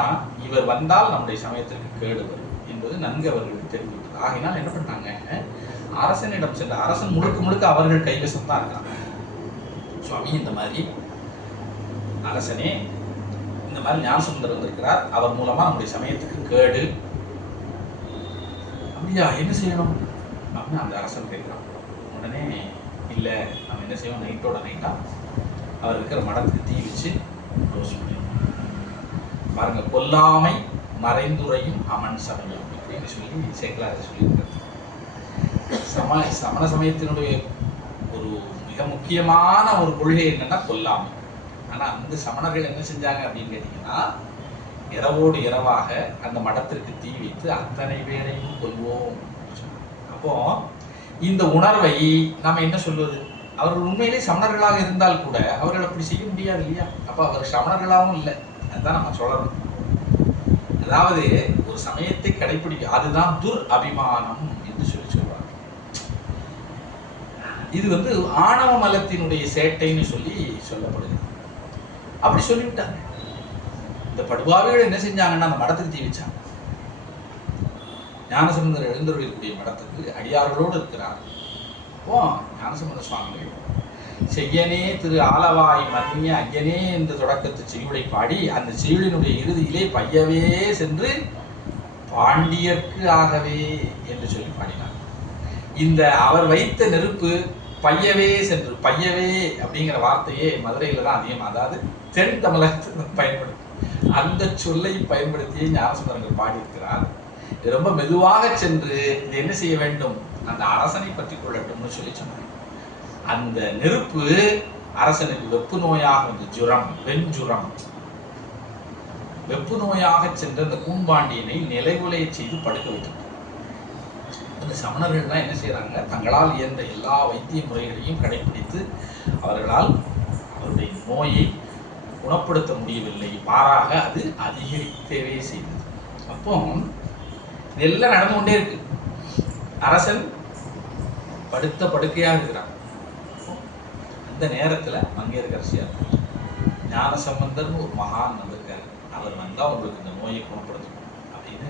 இவர் வந்தால் நம்முடைய சமயத்திற்கு கேடு வரும் என்பது நன்கு அவர்களுக்கு தெரிந்துவிட்டது. ஆகினால் என்ன பண்ணாங்க, அரசனிடம் சென்ற, அரசன் முழுக்க அவர்கள் கைவசம் தான் இருக்கிறாங்க. சுவாமி இந்த மாதிரி அரசனே, இந்த மாதிரி ஞானசம்பந்தர் வந்திருக்கிறார், அவர் மூலமா நம்முடைய சமயத்துக்கு கேடு, அப்படியா என்ன செய்யணும் அப்படின்னு அந்த அரசன் கேட்கிறான். உடனே இல்லை நம்ம என்ன செய்வோம், நைட்டோட நைட்டா அவர் இருக்கிற மடத்துக்கு தீ வச்சு க்ளோஸ் பண்ணிடுவோம். பாருங்க, கொல்லாமை மறைந்துரையும் அமன் சமயம் அப்படின்னு சொல்லி சேக்கலார் சொல்லியிருக்கிறது. சமண சமயத்தினுடைய ஒரு மிக முக்கியமான ஒரு கொள்கை என்னன்னா கொல்லாமை. ஆனா அந்த சமணர்கள் என்ன செஞ்சாங்க அப்படின்னு கேட்டீங்கன்னா, இரவோடு இரவாக அந்த மடத்திற்கு தீ வைத்து அத்தனை பேரையும் கொல்வோம். அப்போ இந்த உணர்வை நாம என்ன சொல்வது, அவர்கள் உண்மையிலே சமணர்களாக இருந்தால் கூட அவர்கள் அப்படி செய்ய முடியாது இல்லையா. அப்ப அவர் சமணர்களாகவும் இல்லை, அதுதான் நம்ம சொல்லணும். அதாவது ஒரு சமயத்தை கடைபிடிக்க, அதுதான் துர் அபிமானம் என்று சொல்லுவாங்க. இது வந்து ஆணவ மலத்தினுடைய சேட்டைன்னு சொல்லி சொல்லப்படுது. அப்படி சொல்லிவிட்டாங்க. இந்த படுபாவிகள் என்ன செஞ்சாங்கன்னா, அந்த மடத்துக்கு தீ வச்சாங்க. ஞானசம்பந்தர் எழுந்தருளக்கூடிய மடத்துக்கு அடியார்களோடு இருக்கிறார். அப்போ ஞானசம்பந்த சுவாமிகள் செய்யனே திரு ஆலவாய் மன்னிய ஐயனே என்ற தொடக்கத்து செய்யுளை பாடி, அந்த செய்யுளினுடைய இறுதியிலே பையவே சென்று பாண்டியர்க்கு ஆகவே என்று சொல்லி பாடினார். இந்த அவர் வைத்த நெருப்பு பையவே சென்று, பையவே அப்படிங்கிற வார்த்தையே மதுரையில தான் அதிகமாக, அதாவது தென் தமிழகத்தில் பயன்படுத்தி அந்த சொல்லை பயன்படுத்தியே ஞானசம்பந்தர் பாடியிருக்கிறார். இது ரொம்ப மெதுவாக சென்று இது என்ன செய்ய வேண்டும், அந்த அரசனை பற்றி கொள்ளட்டும்னு சொல்லி சொன்னார். அந்த நெருப்பு அரசனுக்கு வெப்பு நோயாக வந்து ஜுரம், வெஞ்சுரம், வெப்பு நோயாக சென்ற அந்த கூன்பாண்டியனை நிலைகுலைய செய்து படுக்க வைத்தார். அந்த சமணர்கள்லாம் என்ன செய்யறாங்க, தங்களால் இயன்ற எல்லா வைத்திய முறைகளையும் கடைபிடித்து அவர்களால் அவருடைய நோயை குணப்படுத்த முடியவில்லை, மாறாக அது அதிகரிக்கவே செய்தது. அப்போ இதெல்லாம் நடந்து கொண்டே இருக்கு. அரசன் படுத்த படுக்கையாக இருக்கிறான். அந்த நேரத்துல மங்கையர்க்கரசியார் ஞானசம்பந்தர்னு ஒரு மகான் வந்திருக்காரு, அவர் வந்தா உங்களுக்கு இந்த நோயை குணப்படுத்தணும் அப்படின்னு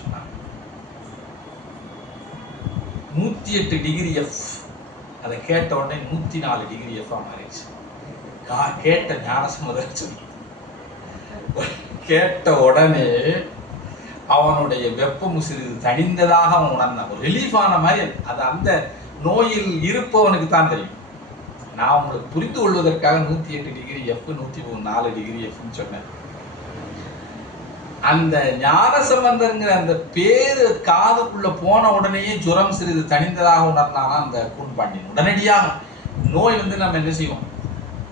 சொன்னாங்க. 108 டிகிரி எஃப், அதை கேட்ட உடனே 104 டிகிரி எஃப் மாறிடுச்சு. கேட்ட ஞானசம்பந்தர் சொல்லி கேட்ட உடனே அவனுடைய வெப்பம் சிறிது தணிந்ததாக அவன் உணர்ந்தான். ஒரு ரிலீஃப் ஆன மாதிரி. அது அந்த நோயில் இருப்பவனுக்கு தான் தெரியும். நான் உங்களுக்கு புரிந்து கொள்வதற்காக 108 டிகிரி எஃப் 104 டிகிரி எஃப்னு சொன்னேன். அந்த ஞானசம்பந்தர்ங்கிற அந்த பேரு காதுக்குள்ள போன உடனேயே ஜுரம் சிறிது தணிந்ததாக உணர்ந்தானா அந்த கூன்பாண்டியன். உடனடியாக நோய் வந்து நம்ம என்ன செய்வோம்,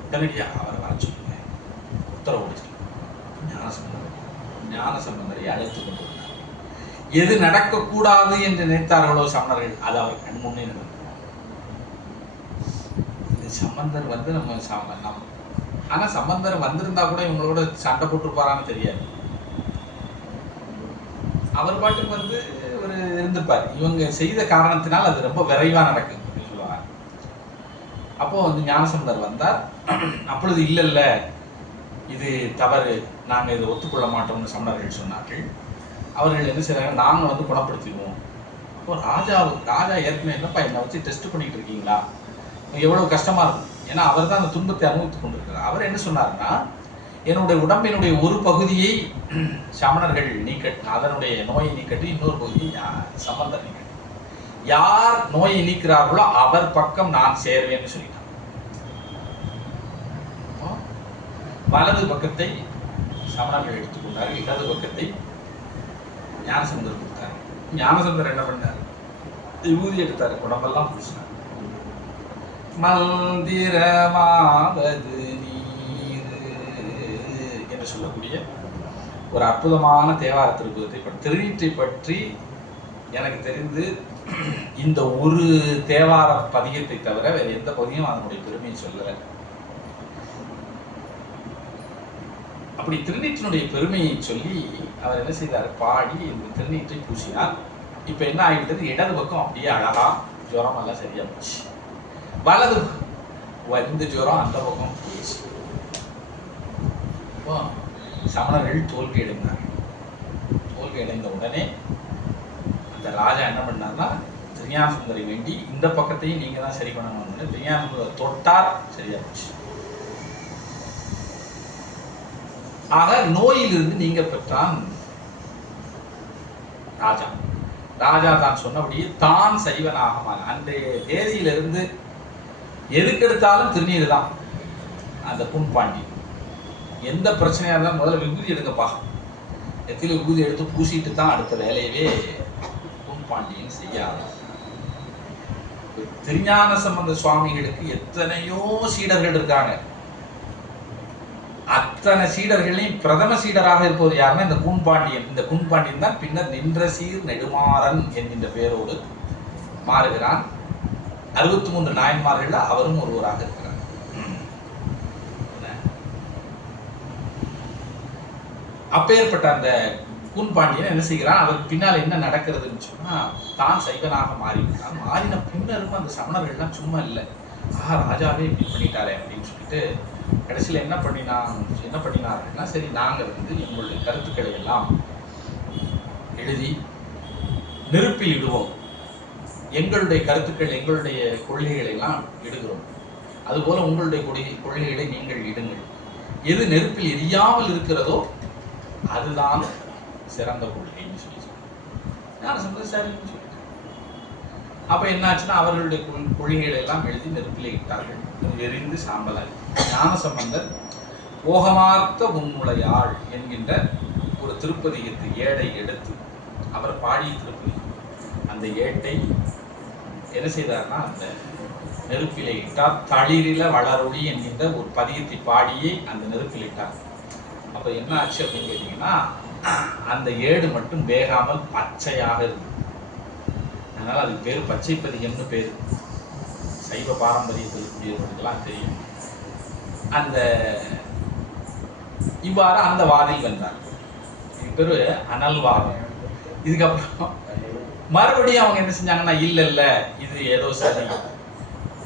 உடனடியாக அவரை வர சொல்லுங்க, உத்தரவு ஞானசம்பந்தரை அழைத்துக் கொண்டு வந்தார். எது நடக்கக்கூடாது என்று நினைத்தார்களோ சமணர்கள், அது அவர் கண் முன்னே நடந்தது. சம்பந்தர் வந்து நம்ம ஆனா சம்பந்தர் வந்திருந்தா கூட இவங்களோட சண்டை போட்டுருப்பாரான்னு தெரியாது. அவர் பாட்டுக்கு வந்து ஒரு இருந்திருப்பார். இவங்க செய்த காரணத்தினால் அது ரொம்ப விரைவா நடக்குது அப்படின்னு சொல்லுவாங்க. அப்போ வந்து ஞானசம்பந்தர் வந்தார். அப்பொழுது இல்ல இது தவறு, நாங்க இதை ஒத்துக்கொள்ள மாட்டோம்னு சமணர்கள் சொன்னார்கள். அவர்கள் என்ன செய்றாங்க, நாங்க வந்து குணப்படுத்திடுவோம். அப்போ ராஜா ஏற்கனவே என்னப்பா என்னை வச்சு டெஸ்ட் பண்ணிட்டு இருக்கீங்களா, எவ்வளவு கஷ்டமா இருக்கும். ஏன்னா அவர் தான் அந்த துன்பத்தை அனுபவித்துக் கொண்டிருக்கிறார். அவர் என்ன சொன்னாருன்னா, என்னுடைய உடம்பினுடைய ஒரு பகுதியை சமணர்கள் நீக்கட்டு, அதனுடைய நோயை நீக்கட்டு, இன்னொரு பகுதியை சம்பந்தர் நீக்கட்டு. யார் நோயை நீக்கிறார்களோ அவர் பக்கம் நான் சேர்வேன்னு சொல்லிட்டான். வலது பக்கத்தை சமணர்கள் எடுத்துக்கொண்டார்கள், இடது பக்கத்தை ஞானசம்பந்தர் கொடுத்தார். ஞானசம்பந்தர் என்ன பண்ணார், விபூதி எடுத்தார், உடம்பெல்லாம் பூசினார். மந்திரமாவது நீர் என்று சொல்லக்கூடிய ஒரு அற்புதமான தேவார திருப்பத்தை திருநீற்றை பற்றி எனக்கு தெரிந்து இந்த ஒரு தேவார பதிகத்தை தவிர வேற எந்த பதியும் அதனுடைய பெருமையை சொல்லலை. அப்படி திருநீற்றினுடைய பெருமையை சொல்லி அவர் என்ன செய்தார், பாடி இந்த திருநீற்றை பூசினார். இப்ப என்ன ஆகிவிட்டது, இடது பக்கம் அப்படியே அழகா ஜுரம் எல்லாம் சரியா போச்சு. வலது இந்த ஜுரம் அந்த பக்கம் போயிடுச்சு. சமணர்கள் தோல்வி அடைந்தார்கள். தோல்வி அடைந்த உடனே அந்த ராஜா என்ன பண்ணார்னா, திருஞானசம்பந்தரை வேண்டி இந்த பக்கத்தையும் நீங்க தான் சரி பண்ணணும்னு திருஞானசம்பந்தரை தொட்டார், சரியா போச்சு. ஆக நோயிலிருந்து நீங்க பெற்றான் ராஜா. ராஜா தான் சொன்னபடியே தான் சைவனாக மாற. அன்றைய தேதியிலிருந்து எதுக்கெடுத்தாலும் திருநீர் தான். அந்த கூன்பாண்டி எந்த பிரச்சனையா இருந்தாலும் முதல்ல விபூதி எடுங்கப்பா, எத்தில விபூதி எடுத்து பூசிட்டு தான் அடுத்த வேலையவே கூன்பாண்டியன் செய்யாது. திருஞானசம்பந்த சுவாமிகளுக்கு எத்தனையோ சீடர்கள் இருக்காங்க. அத்தனை சீடர்களையும் பிரதம சீடராக இருப்பவர் யாருன்னா இந்த கூன்பாண்டியன். இந்த கூன்பாண்டியன் தான் பின்னர் நின்ற சீர் நெடுமாறன் என்கின்ற பெயரோடு மாறுகிறான். 63 நாயன்மார்கள் அவரும் ஒருவராக இருக்கிறார். அப்பேற்பட்ட அந்த கூன்பாண்டியன் என்ன செய்கிறான், அவருக்கு பின்னால் என்ன நடக்கிறதுன்னு சொன்னா, தான் சைவனாக மாறிவிட்டான். மாறின பின்னரும் அந்த சமணர்கள்லாம் சும்மா இல்லை, ராஜாவே இப்படி பண்ணிட்டாரே அப்படின்னு சொல்லிட்டு கடைசியில் என்ன பண்ணினார்கள்னா, சரி நாங்கள் வந்து எங்களுடைய கருத்துக்களை எல்லாம் எழுதி நெருப்பில் இடுவோம், எங்களுடைய கருத்துக்கள் எங்களுடைய கொள்கைகளை எல்லாம் இடுகிறோம், அதுபோல உங்களுடைய கொள்கைகளை நீங்கள் இடுங்கள், எது நெருப்பில் எரியாமல் இருக்கிறதோ அதுதான் சிறந்த கொள்கைன்னு சொல்லி ஞானசம்பந்தர் சரின்னு சொல்லிட்டார். அப்போ என்னாச்சுன்னா அவர்களுடைய கொள்கைகளை எல்லாம் எழுதி நெருப்பிலே இட்டார்கள். எரிந்து சாம்பலாய். ஞானசம்பந்தர் ஓகமார்த்த உன்முளையாள் என்கின்ற ஒரு திருப்பதிகத்து ஏடை எடுத்து அவர் பாடிய திருப்பதி அந்த ஏட்டை என்ன செய்தார்னா அந்த நெருப்பிலே இட்டார். தளிரில வளரொளி என்கின்ற ஒரு பதிகத்தை பாடியே அந்த நெருப்பில் இட்டார். அப்போ என்ன ஆச்சு அப்படின்னு கேட்டீங்கன்னா அந்த ஏடு மட்டும் வேகாமல் பச்சையாக இருக்கு. அதனால அதுக்கு பேர் பச்சை பதிகம்னு பேர். சைவ பாரம்பரியத்தில் இருக்கக்கூடியவர்களுக்கெல்லாம் தெரியும். அந்த இவ்வாறு அந்த வாதில் வந்தார். இது பேரு அனல்வாதம். இதுக்கப்புறம் மறுபடியும் அவங்க என்ன செஞ்சாங்கன்னா இல்ல இது ஏதோ சரி,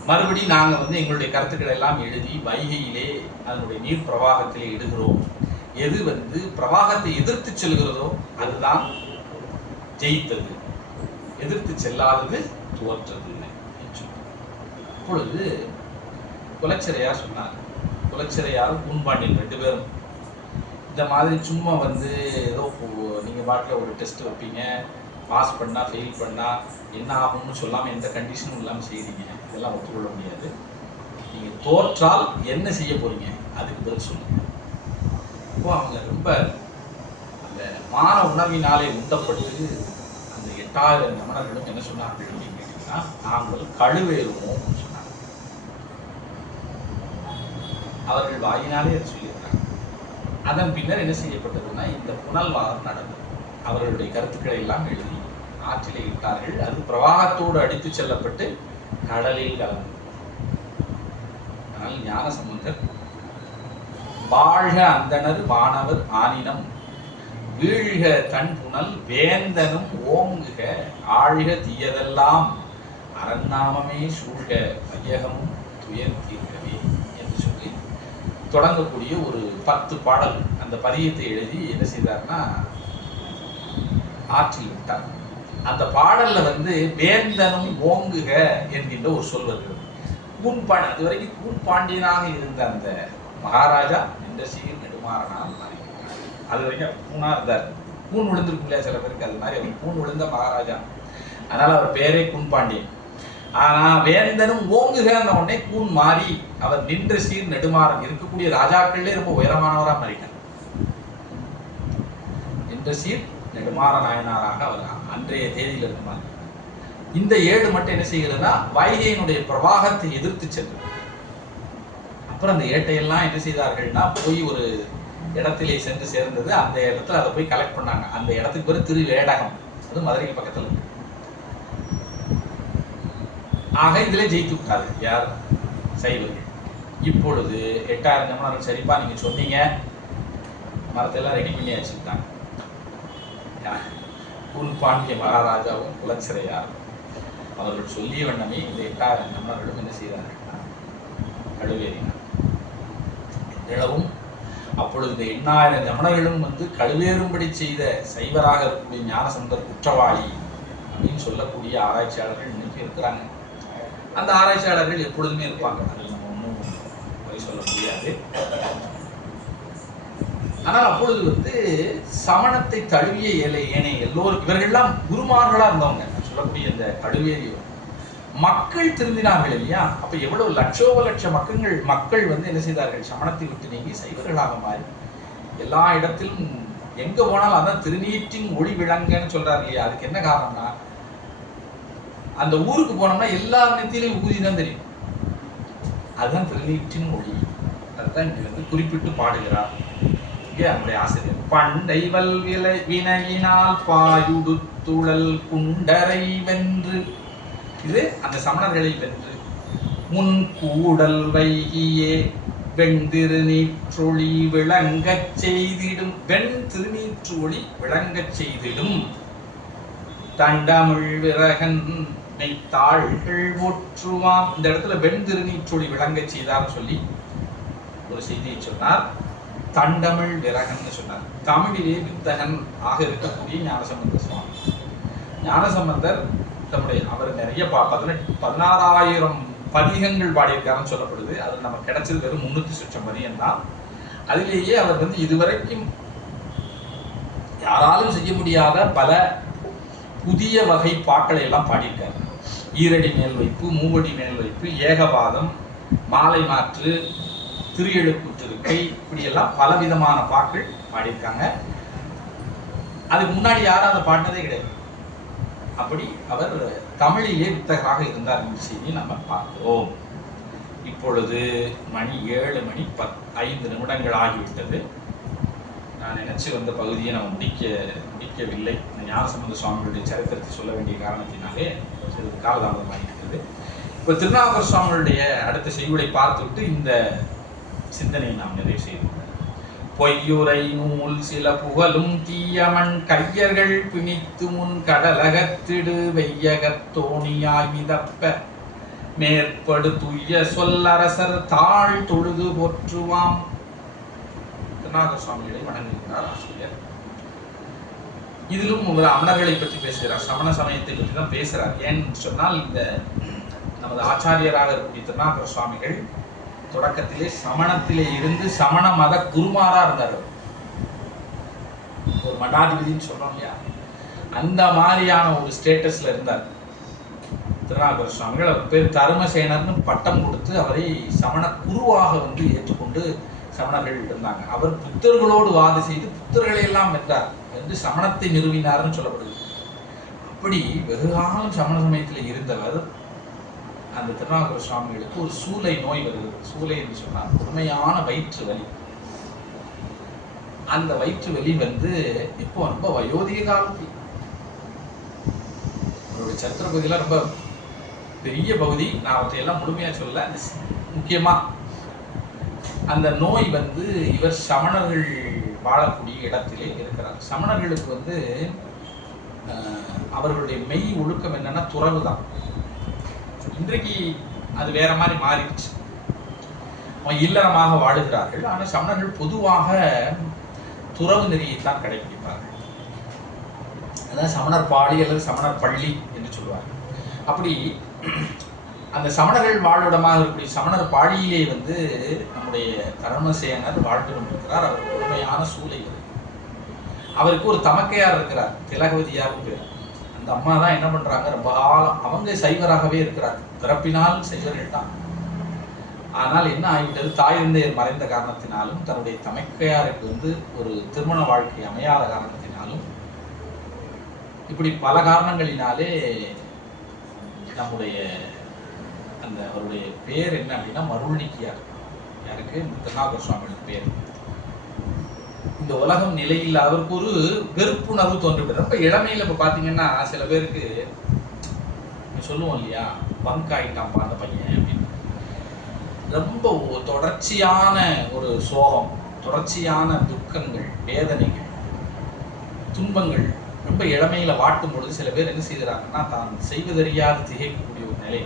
மறுபடியும் நாங்கள் எங்களுடைய கருத்துக்களை எல்லாம் எழுதி வைகையிலே அதனுடைய நீர் பிரவாகத்திலே இடுகிறோம். எது பிரவாகத்தை எதிர்த்து செல்கிறதோ அதுதான் ஜெயித்தது, எதிர்த்து செல்லாதது தோற்றது. அப்பொழுது குலச்சிறையார் சொன்னார். குலச்சிறையாரும் பூன்பாண்டியன் 2 பேரும் இந்த மாதிரி சும்மா ஏதோ நீங்கள் பாட்டில் ஒரு டெஸ்ட் வைப்பீங்க, பாஸ் பண்ணால் ஃபெயில் பண்ணால் என்ன ஆகும்னு சொல்லாமல் எந்த கண்டிஷனும் இல்லாமல் செய்கிறீங்க, இதெல்லாம் ஒத்துக்கொள்ள முடியாது. நீங்கள் தோற்றால் என்ன செய்ய போகிறீங்க அதுக்கு பதில் சொல்லுங்க. அப்போ அவங்க ரொம்ப அந்த மான உணர்வினாலே உண்டப்பட்டு அந்த 8000 யமனர்களும் என்ன சொன்னார்கள் அப்படின்னு கேட்டீங்கன்னா நாங்கள் கழுவேறுவோம் சொன்னாங்க. அவர்கள் வாயினாலே அதை சொல்லியிருக்காங்க. அதன் பின்னர் என்ன செய்யப்பட்டதுன்னா இந்த புனல்வாதம் நடந்தது. அவர்களுடைய கருத்துக்களை எல்லாம் எழுதி ஆற்றிலே இட்டார்கள். அது பிரவாகத்தோடு அடித்து செல்லப்பட்டு கடலில் கலந்தது. ஆனால் ஞானசம்பந்தர் வாழ்க அந்தணர் வானவர் ஆனினம் வீழ்க தன் புனல் வேந்தனும் ஓங்குக ஆழ்க தீயதெல்லாம் அரண்நாமமே சூழ்க வையகமும் துயர் தீர்க்கவே என்று சொல்லி தொடங்கக்கூடிய ஒரு 10 பாடல் அந்த பதியத்தை எழுதி என்ன செய்தார்னா ஆற்றில் விட்டார். அந்த பாடல்ல வேந்தனும் ஓங்குக என்கின்ற ஒரு சொல் வருகிறது. கூன்பாண்டி அதுவரைக்கும் கூன்பாண்டியனாக இருந்த அந்த மகாராஜா என்ற சீர் நெடுமாறனால் மாறிவிட்டார். அது வரைக்கும் பூனா இருந்தார். கூன் விழுந்திருக்கும் இல்லையா சில பேருக்கு, அது மாதிரி அவர் கூன் விழுந்த மகாராஜா. அதனால அவர் பேரே கூன்பாண்டியன். ஆனா வேந்தனும் ஓங்குகன்னு உடனே கூன் மாறி அவர் நின்ற சீர் நெடுமாறன் இருக்கக்கூடிய ராஜாக்கள்லேயே ரொம்ப உயரமானவராக மாறிட்டார். நின்ற சீர் நெடுமாற நாயனாராக அவர் அன்றைய தேதியில் இருந்தார். இந்த ஏடு மட்டும் என்ன செய்கிறதுனா வைகையினுடைய பிரவாகத்தை எதிர்த்து சென்று அப்புறம் அந்த ஏட்டையெல்லாம் என்ன செய்தார்கள்னா போய் ஒரு இடத்திலே சென்று சேர்ந்தது. அந்த இடத்துல அதை போய் கலெக்ட் பண்ணாங்க. அந்த இடத்துக்கு பேர் திருவேடகம், அது மதுரைக்கு பக்கத்தில் இருக்கு. ஆக இதில் ஜெயித்து விட்டாரு யார்? சைவர்கள். இப்பொழுது 8000 யமனர்கள் சரிப்பா நீங்க சொன்னீங்க, மரத்தெல்லாம் ரெடி பண்ணி வச்சுட்டாங்க. கூன்பாண்டிய மகாராஜாவும் குலச்சிறையார் அவர்கள் சொல்லிய வண்ணமே இந்த 8000 யமனர்களும் என்ன செய்தார்கள்? கழுவேறினார். நிலவும் அப்பொழுது இந்த 8000 யமனர்களும் கழுவேறும்படி செய்த சைவராக இருக்கக்கூடிய ஞானசம்பந்தர் குற்றவாளி அப்படின்னு சொல்லக்கூடிய ஆராய்ச்சியாளர்கள் இன்னைக்கு இருக்கிறாங்க. அந்த ஆராய்ச்சியாளர்கள் எப்பொழுதுமே இருப்பாங்க, அதில் நம்ம ஒன்றும் குறை சொல்ல முடியாது. ஆனால் அப்பொழுது சமணத்தை தழுவிய ஏனைய எல்லோரும் இவர்கள்லாம் குருமார்களா இருந்தவங்க. சொல்லக்கூடிய இந்த கழுவேறி மக்கள் திருந்தினார்கள் இல்லையா? அப்ப எவ்வளவு லட்சோப லட்ச மக்கள் என்ன செய்தார்கள்? சமணத்தை விட்டு நீங்கி சைவர்களாக மாறி எல்லா இடத்திலும் எங்க போனாலும் அதான் திருநீற்றின் ஒளி விளங்கன்னு சொல்றாரு இல்லையா? அதுக்கு என்ன காரணம்னா அந்த ஊருக்கு போனோம்னா எல்லா நெத்தியிலையும் ஊதி தான் தெரியும். அதுதான் திருநீற்றின் ஒளி. அதுதான் இங்க குறிப்பிட்டு பாடுகிறார் நம்முடைய ஆசிரியர். பண்டை வினையினால் பாயுடுத்துழல் குண்டரை வென்று, இது அந்த சமணர்களை வென்று முன் கூடல் வைகியே வெண் திருநீற்றொளி விளங்கச் செய்திடும், வெண் திருநீற்று ஒளி விளங்கச் செய்திடும் தண்டமிழ் விரகன் தாள்கள் ஒற்றுவாம். இந்த இடத்துல வெண் திருநீற்றொளி விளங்கச் செய்தார்னு சொல்லி ஒரு செய்தியை சொன்னார். தண்டமிழ் விரகன் சொன்னார். தமிழிலே வித்தகன் ஆக இருக்கக்கூடிய ஞானசம்பந்த சுவாமி. ஞானசம்பந்தர் தம்முடைய அவர் நிறைய 16,000 பதிகங்கள் பாடியிருக்காருன்னு சொல்லப்படுது. அது நமக்கு கிடைச்சது வெறும் 300 சொச்சம் பதிகம் தான். அதிலேயே அவர் இதுவரைக்கும் யாராலும் செய்ய முடியாத பல புதிய வகை பாக்களை எல்லாம் பாடியிருக்காரு. ஈரடி மேல் வைப்பு, மூவடி மேல் வைப்பு, ஏகபாதம், மாலை மாற்று, திரு எழுப்புற்றிருக்கை, இப்படியெல்லாம் பலவிதமான பாக்கள் பாடியிருக்காங்க. அதுக்கு முன்னாடி யாரும் அதை பாடினதே கிடையாது. அப்படி அவர் தமிழிலே வித்தகராக இருந்தார் என்ற செய்தியை நம்ம பார்க்கிறோம். இப்பொழுது மணி 7:05 நிமிடங்கள் ஆகிவிட்டது. நான் நினைச்சு வந்த பகுதியை நம்ம முடிக்கவில்லை. ஞானசம்பந்த சுவாமிகளுடைய சரித்திரத்தை சொல்ல வேண்டிய காரணத்தினாலே சிறிது காலதாமதமாகிவிட்டது. இப்போ திருநாவுக்கரசர் சுவாமிகளுடைய அடுத்த செய்யுளை பார்த்துவிட்டு இந்த சிந்தனையை நாம் நிறைவு செய்வோம். பொய்யுரை நூல் சில புகழும் தீயமன் கையர்கள் பிணித்து முன் கடலகத்திடு வெய்யகத் தோணியாய் மிதப்ப மேற்படு துய்ய சொல்லரசர் தாழ் தொழுது போற்றுவாம். திருநாவுக்கரசர் சுவாமிகளை வணங்குகிறார் ஆசிரியர். இதிலும் ஒரு அமணர்களை பற்றி பேசுகிறார், சமண சமயத்தை பற்றி தான் பேசுகிறார். ஏன்னு சொன்னால் இந்த நமது ஆச்சாரியராக இருக்கக்கூடிய திருநாவுக்கரசர் சுவாமிகள் தொடக்கத்திலே சமணத்திலே இருந்து சமண மத குருமாரா இருந்தார். ஒரு மடாதிபதினு சொல்றோம் இல்லையா, அந்த மாதிரியான ஒரு ஸ்டேட்டஸ்ல இருந்தார் திருநாவுக்கரசர் சுவாமிகள். அவர் பேர் தருமசேனர்னு பட்டம் கொடுத்து அவரை சமண குருவாக வந்து ஏற்றுக்கொண்டு சமணர்கள் இருந்தாங்க. அவர் புத்தர்களோடு வாத செய்து புத்தர்களை எல்லாம் வென்றார் என்று சமணத்தை நிறுவினார்னு சொல்லப்படுது. அப்படி வெகுகாலம் சமண சமயத்தில் இருந்தவர் அந்த திருநாவுக்கரசர் சுவாமிகளுக்கு ஒரு சூளை நோய் வருகிறது. சூளை என்று சொன்னால் உண்மையான வயிற்று வலி. அந்த வயிற்று வலி வந்து இப்போ ரொம்ப வயோதிக காலத்தில் அவருடைய சரித்திர பகுதியில் ரொம்ப பெரிய பகுதி. நான் அவற்றையெல்லாம் முழுமையா சொல்ல. முக்கியமா அந்த நோய் வந்து இவர் சமணர்கள் வாழக்கூடிய இடத்திலே இருக்கிறார். சமணர்களுக்கு வந்து அவர்களுடைய மெய் ஒழுக்கம் என்னன்னா துறவு தான். இன்றைக்கு அது வேற மாதிரி மாறிடுச்சு. இல்லறமாக வாழுகிறார்கள். ஆனால் சமணர்கள் பொதுவாக துறவு நெறியைத்தான் கடைபிடிப்பார்கள். அதாவது சமணர் பாடி அல்லது சமணர் பள்ளி என்று சொல்வார்கள். அப்படி அந்த சமணர்கள் வாழிடமாக இருக்கக்கூடிய சமணர் பாடியிலே வந்து நம்முடைய தர்மசேனர் வாழ்ந்து கொண்டிருக்கிறார். அவர் உண்மையான சூளை. அவருக்கு ஒரு தமக்கையார் இருக்கிறார், திலகவதியார் பேர். அந்த அம்மா தான் என்ன பண்றாங்க, ரொம்ப காலம் அவங்க சைவராகவே இருக்கிறார், பிறப்பினால் சைவர்கள் தான். ஆனால் என்ன ஆகிவிட்டது, தாய் தந்தையர் மறைந்த காரணத்தினாலும் தன்னுடைய தமக்கையாருக்கு வந்து ஒரு திருமண வாழ்க்கை அமையாத காரணத்தினாலும் இப்படி பல காரணங்களினாலே நம்முடைய அந்த அவருடைய பேர் என்ன அப்படின்னா மருள்நிக்கியார். யாருக்கு? திருநாவுக்கரசர் சுவாமிகளுக்கு பேர். இந்த உலகம் நிலையில் அவருக்கு ஒரு வெறுப்புணர்வு தோன்றுகிறது. ரொம்ப இளமையில இப்ப பாத்தீங்கன்னா சில பேருக்கு சொல்லுவோம் இல்லையா, பங்க் ஆயிட்டான்ப்பா அந்த பையன் அப்படின்னு. ரொம்ப தொடர்ச்சியான ஒரு சோகம், தொடர்ச்சியான துக்கங்கள், வேதனைகள், துன்பங்கள் ரொம்ப இளமையில வாட்டும் பொழுது சில பேர் என்ன செய்கிறாங்கன்னா தான் செய்வதறியாது திகைக்கக்கூடிய ஒரு நிலை.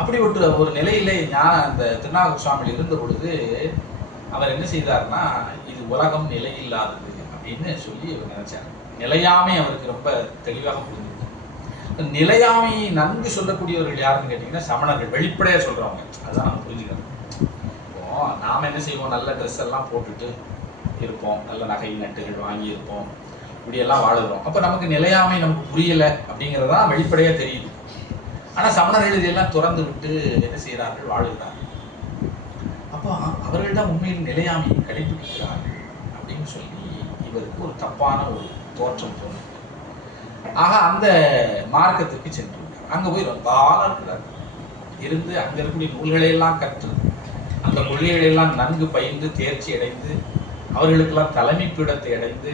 அப்படி ஒரு நிலையிலே அந்த திருநாவுக்கரசர் சுவாமி இருந்த பொழுது அவர் என்ன செய்தார்னா, இது உலகம் நிலையில்லாதது அப்படின்னு சொல்லி அவர் நினைச்சார். நிலையாமை அவருக்கு ரொம்ப தெளிவாக புரிஞ்சுது. நிலையாமையை நன்கு சொல்லக்கூடியவர்கள் யாருன்னு கேட்டீங்கன்னா சமணர்கள். வெளிப்படையா சொல்றவங்க. அதுதான் நம்ம புரிஞ்சுக்கணும். இப்போ நாம என்ன செய்வோம், நல்ல ட்ரெஸ் எல்லாம் போட்டுட்டு இருப்போம், நல்ல நகை நட்டுகள் வாங்கி இருப்போம், இப்படியெல்லாம் வாழுகிறோம். அப்போ நமக்கு நிலையாமை நமக்கு புரியல அப்படிங்கிறதான் வெளிப்படையா தெரியுது. ஆனா சமணர்கள் இதெல்லாம் துறந்து விட்டு என்ன செய்கிறார்கள், வாழுகிறார்கள். அப்போ அவர்கள் தான் உண்மையில் நிலையாமையை கடைபிடிக்கிறார்கள் அப்படின்னு சொல்லி இவருக்கு ஒரு தப்பான ஒரு தோற்றம் தோணும். ஆக அந்த மார்க்கத்துக்கு சென்று அங்க போய் ரொம்ப ஆளா இருக்கிறார். இருந்து அங்க இருக்கக்கூடிய நூல்களை எல்லாம் கற்று அந்த கொள்கைகளை எல்லாம் நன்கு பயின்று தேர்ச்சி அடைந்து அவர்களுக்கெல்லாம் தலைமை பீடத்தை அடைந்து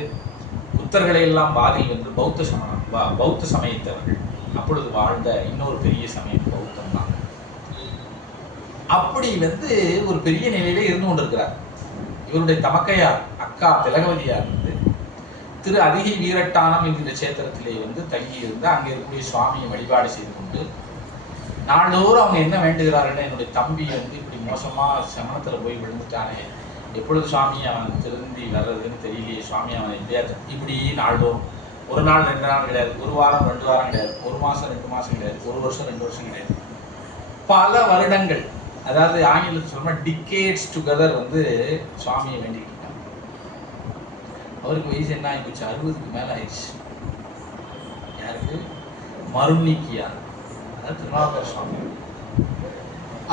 புத்தர்களை எல்லாம் வாதில் வென்று பௌத்த சமயத்தவர்கள் அப்பொழுது வாழ்ந்த இன்னொரு பெரிய சமயம் பௌத்தம் தான். அப்படி வந்து ஒரு பெரிய நிலையிலே இருந்து கொண்டிருக்கிறார். இவருடைய தமக்கையார் அக்கா திலகவதியார் வந்து திரு அதிகை வீரட்டானம் என்கிற சேத்திரத்திலே வந்து தங்கி இருந்து அங்கே இருக்கக்கூடிய சுவாமியை வழிபாடு செய்து கொண்டு நாள்தோறும் அவங்க என்ன வேண்டுகிறார்கள், என்னுடைய தம்பி வந்து இப்படி மோசமா சமணத்துல போய் விழுந்துட்டானே, எப்பொழுது சுவாமி அவன் திருந்தி வர்றதுன்னு தெரியலையே, சுவாமி அவன் எப்படியா இப்படி நாள்தோறும், ஒரு நாள் 2 நாள் கிடையாது, ஒரு வாரம் 2 வாரம் கிடையாது, ஒரு மாசம் 2 மாசம் கிடையாது, ஒரு வருஷம் 2 வருஷம் கிடையாது, பல வருடங்கள், அதாவது ஆங்கிலத்தில் சொல்ற டிகேட்ஸ் டுகெதர் வந்து சுவாமியை வேண்டிக்கிட்டு இருக்காங்க. அவருக்கு வயசு என்ன ஆகிப்போச்சு, 60க்கு மேல ஆயிடுச்சு. யாருக்கு? மருள்நிக்கியார். திருநாவுக்கரசர் சுவாமி.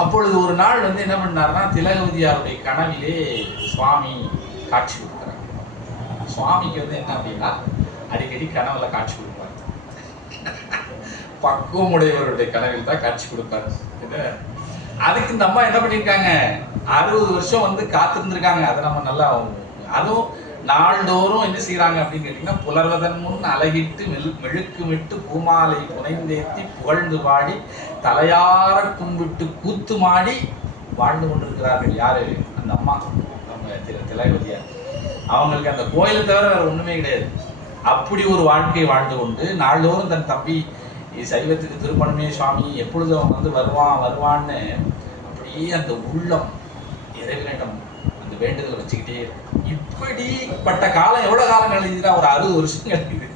அப்பொழுது ஒரு நாள் வந்து என்ன பண்ணாருன்னா, திலகவதியாருடைய கனவிலே சுவாமி காட்சி கொடுக்குறாங்க. சுவாமிக்கு வந்து என்ன அப்படின்னா, அடிக்கடி கனவுல காட்சி கொடுப்பார். பக்குவம் உடையவருடைய கனவில் தான் காட்சி கொடுப்பாரு. அதுக்கு இந்த அம்மா என்ன பண்ணியிருக்காங்க, 60 வருஷம் வந்து காத்திருந்திருக்காங்க. அதை நம்ம நல்லா, அதுவும் நாள்தோறும் என்ன செய்யறாங்க அப்படின்னு கேட்டீங்கன்னா, புலர்வதன் முன் அழகிட்டு மெழுக்குமிட்டு பூமாலை புனைந்தேத்தி புகழ்ந்து பாடி தலையார கும்பிட்டு கூத்து மாடி வாழ்ந்து கொண்டிருக்கிறார்கள். யாரு? அந்த அம்மா, நம்ம திலகவதியார். அவங்களுக்கு அந்த கோயிலை தவிர வேற ஒண்ணுமே கிடையாது. அப்படி ஒரு வாழ்க்கை வாழ்ந்து கொண்டு நாள்தோறும் தன் தம்பி சைவத்துக்கு திருப்பணமே சுவாமி, எப்பொழுது அவன் வந்து வருவான்னு அப்படியே அந்த உள்ளம் இறைவனிடம் அந்த வேண்டுதலை வச்சுக்கிட்டே இருக்கு. இப்படிப்பட்ட காலம் எவ்வளவு காலம் கழிஞ்சுன்னா, ஒரு 60 வருஷம் கழிக்குது.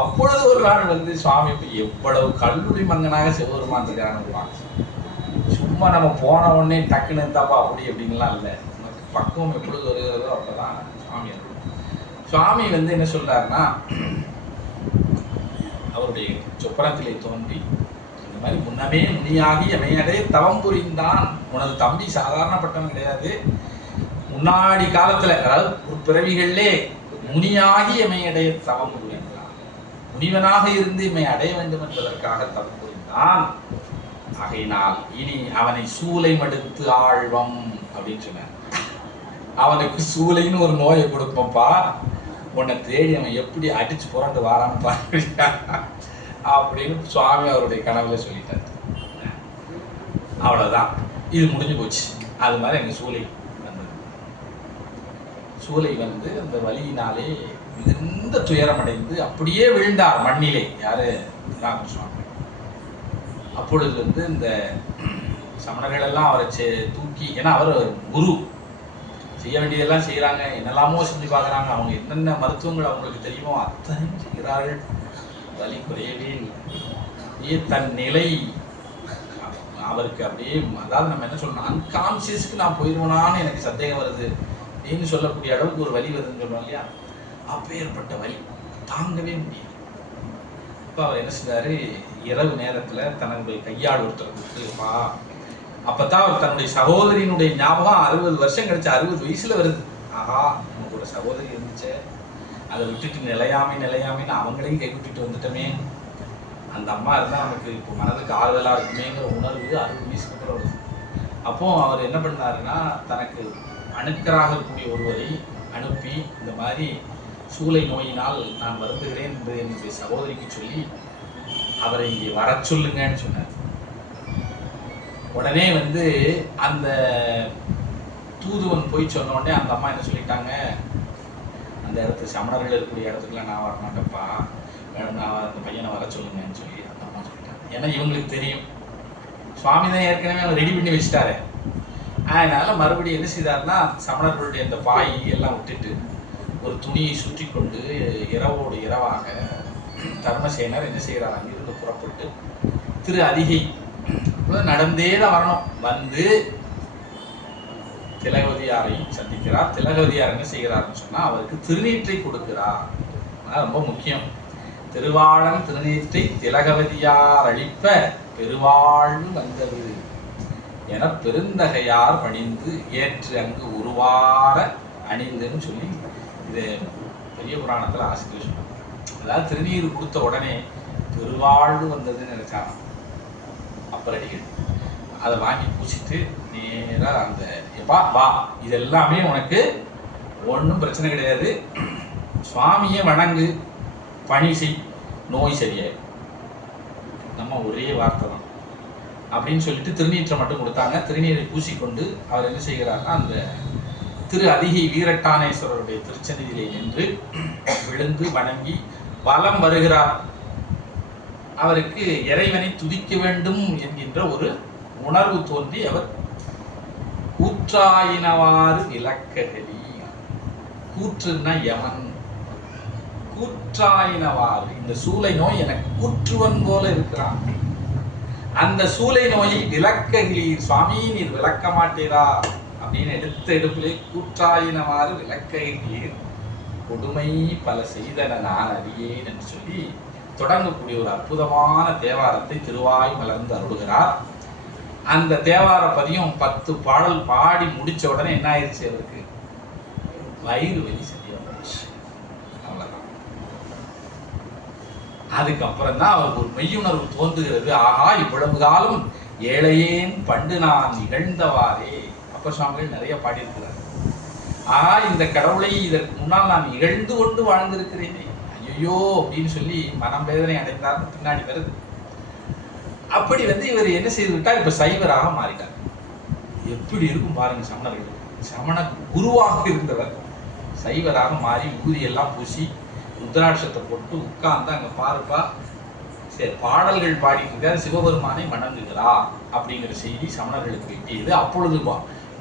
அப்பொழுது ஒரு நாள் வந்து சுவாமி எவ்வளவு கல்லூரி மங்கனாக சிவபெருமான் இருக்காங்க. சும்மா நம்ம போன உடனே டக்குன்னு இருந்தாப்பா அப்படி அப்படின்லாம் இல்லை. நமக்கு பக்குவம் எப்பொழுது வருகிறதோ அப்பதான் சுவாமி இருக்கும். சுவாமி வந்து என்ன சொல்றாருன்னா, அவருடைய சொப்பனத்திலே தோன்றி இந்த மாதிரி முன்னமே முனியாகி எமையடே தவம் புரிந்தான். உனது தம்பி சாதாரணப்பட்டவன் கிடையாது. முன்னாடி காலத்துல, அதாவது ஒரு பிறவிகளிலே முனியாகி எமையடைய தவம் புரிந்தான். முனிவனாக இருந்து இமை அடைய வேண்டும் என்பதற்காக தவம் புரிந்தான். ஆகையினால் இனி அவனை சூலை மடுத்து ஆழ்வம் அப்படின்னு சொன்னார். அவனுக்கு சூளைன்னு ஒரு நோயை கொடுப்போம்ப்பா, உன்னை தேடி அவன் எப்படி அடிச்சு புரண்டு வாரான்னு பாருங்க அப்படின்னு சுவாமி அவருடைய கனவுல சொல்லிட்டார். அவ்வளவுதான், இது முடிஞ்சு போச்சு. அது மாதிரி எங்க சூளை வந்தது. சூளை வந்து அந்த வலியினாலே மிகுந்த துயரமடைந்து அப்படியே விழுந்தார் மண்ணிலே. யாரு? ராமசுவாமி. அப்பொழுது வந்து இந்த சமணர்கள் எல்லாம் அவரை தூக்கி, ஏன்னா அவர் குரு, செய்ய வேண்டியதெல்லாம் செய்யறாங்க, என்னெல்லாமோ செஞ்சு பார்க்குறாங்க. அவங்க என்னென்ன மருத்துவங்கள் அவங்களுக்கு தெரியுமோ அத்தனையும் செய்கிறார்கள். வலி குறையவே இல்லை. தன் நிலை அவருக்கு அப்படியே, அதாவது நம்ம என்ன சொல்லணும், அன்கான்சியஸ்க்கு நான் போயிடுவேனான்னு எனக்கு சந்தேகம் வருது அப்படின்னு சொல்லக்கூடிய அளவுக்கு ஒரு வலி வருதுன்னு சொல்லுவோம் இல்லையா, அப்பேற்பட்ட வலி தாங்கவே முடியாது. இப்போ அவர் என்ன செய்தாரு, இரவு நேரத்தில் தன்னுடைய கையாள் ஒருத்தர் கொடுத்துப்பா. அப்பதான் அவர் தன்னுடைய சகோதரியினுடைய ஞாபகம் 60 வருஷம் கழிச்சு 60 வயசுல வருது. ஆஹா, நமக்கு ஒரு சகோதரி இருந்துச்சு, அதை விட்டுட்டு நிலையாமின்னு அவங்களையும் கைவிட்டுட்டு வந்துட்டோமே, அந்த அம்மா இருந்தால் நமக்கு இப்போ மனதுக்கு ஆறுதலாக இருக்குமேங்கிற உணர்வு 60 வயசுக்கு அப்புறம் வருது. அப்போ அவர் என்ன பண்ணாருன்னா, தனக்கு அணுக்கராக இருக்கக்கூடிய ஒருவரை அனுப்பி இந்த மாதிரி சூளை நோயினால் நான் வருந்துகிறேன் என்று என்னுடைய சகோதரிக்கு சொல்லி அவரை இங்கே வர சொல்லுங்கன்னு சொன்னார். உடனே வந்து அந்த தூதுவன் போய் சொன்ன உடனே அந்த அம்மா என்ன சொல்லிட்டாங்க, அந்த இடத்துக்கு சமணர்கள் இருக்கக்கூடிய இடத்துக்குலாம் நான் வரமாட்டேன்ப்பா, நான் அந்த பையனை வர சொல்லுங்கன்னு சொல்லி அந்த அம்மா சொல்லிட்டாங்க. ஏன்னா இவங்களுக்கு தெரியும் சுவாமி தான் ஏற்கனவே அவர் ரெடி பண்ணி வச்சுட்டாரு. அதனால மறுபடியும் என்ன செய்தார்னா, சமணர்களுடைய அந்த பாய் எல்லாம் விட்டுட்டு ஒரு துணியை சுற்றி கொண்டு இரவோடு இரவாக தர்மசேனர் என்ன செய்கிறார், அங்கிருந்து புறப்பட்டு திரு அதிகை நடந்தே தான் வரணும். வந்து திலகவதியாரை சந்திக்கிறார். திலகவதியார் என்ன செய்கிறார்னு சொன்னா, அவருக்கு திருநீற்றை கொடுக்கிறார். ரொம்ப முக்கியம். திருவாளன் திருநீற்றை திலகவதியார் அளிப்ப பெருவாழ்வு வந்தது என பெருந்தகையார் பணிந்து ஏற்று அங்கு உருவார அணிந்துன்னு சொல்லி இது பெரிய புராணத்துல ஆசிரியர் சொன்னார். அதாவது திருநீர் கொடுத்த உடனே பெருவாழ்வு வந்ததுன்னு நினைச்சாங்க அப்பரடிகள். அதை வாங்கி பூசிட்டு நேராக அந்த எப்பா வா, இது எல்லாமே உனக்கு ஒன்றும் பிரச்சனை கிடையாது, சுவாமியை வணங்கு, பணி செய், நோய் சரியாயிடும். நம்ம ஒரே வார்த்தை தான் அப்படின்னு சொல்லிட்டு திருநீற்றை மட்டும் கொடுத்தாங்க. திருநீரை பூசிக்கொண்டு அவர் என்ன செய்கிறார்னா, அந்த திரு அதிகை வீரட்டானேஸ்வரருடைய திருச்சந்நிதியிலே நின்று விழுந்து வணங்கி வலம் வருகிறார். அவருக்கு இறைவனை துதிக்க வேண்டும் என்கின்ற ஒரு உணர்வு தோன்றி அவர் கூற்றாயினவாறு விளக்ககளி, கூற்றுன்னா யமன், கூற்றாயினவாறு, இந்த சூளை நோய் எனக்கு கூற்றுவன் போல இருக்கிறான், அந்த சூளை நோயை விளக்ககளி, சுவாமி நீர் விளக்க மாட்டீரா அப்படின்னு எடுத்த எடுப்பிலே கூற்றாயினவாறு விளக்ககளீர், கொடுமை பல செய்தன நான் அறியேன் என்று சொல்லி தொடங்கக்கூடிய ஒரு அற்புதமான தேவாரத்தை திருவாய் மலர்ந்து அருளுகிறார். அந்த தேவார பதியம் 10 பாடல் பாடி முடிச்ச உடனே என்ன ஆயிடுச்சு, அவருக்கு வயிறு வலி சரியா போச்சு. அவ்வளவுதான். அதுக்கப்புறம் தான் அவருக்கு ஒரு மெய்யுணர்வு தோன்றுகிறது. ஆஹா, இவ்வளவு காலம் ஏழையேன் பண்டு நான் நிகழ்ந்தவாறே. அப்பர் சுவாமிகள் நிறைய பாடியிருக்கிறார். ஆஹா, இந்த கடவுளை இதற்கு முன்னால் நான் இகழ்ந்து கொண்டு வாழ்ந்திருக்கிறேனே, ஐயோ அப்படின்னு சொல்லி மனம் வேதனை அடைந்தார்னு பின்னாடி வருது. அப்படி இவர் என்ன செய்து விட்டார், இப்ப சைவராக மாறிட்டார். எப்படி இருக்கும் பாருங்க சமணர்கள். சமண குருவாக இருந்தவர் சைவராக மாறி ஊதியெல்லாம் பூசி ருத்ராட்சத்தை போட்டு உட்கார்ந்து அங்க பாருப்பா சரி பாடல்கள் பாடிட்டு இருக்காரு, சிவபெருமானை வணங்குகிறார் அப்படிங்கிற செய்தி சமணர்களுக்கு எட்டியது. அப்பொழுது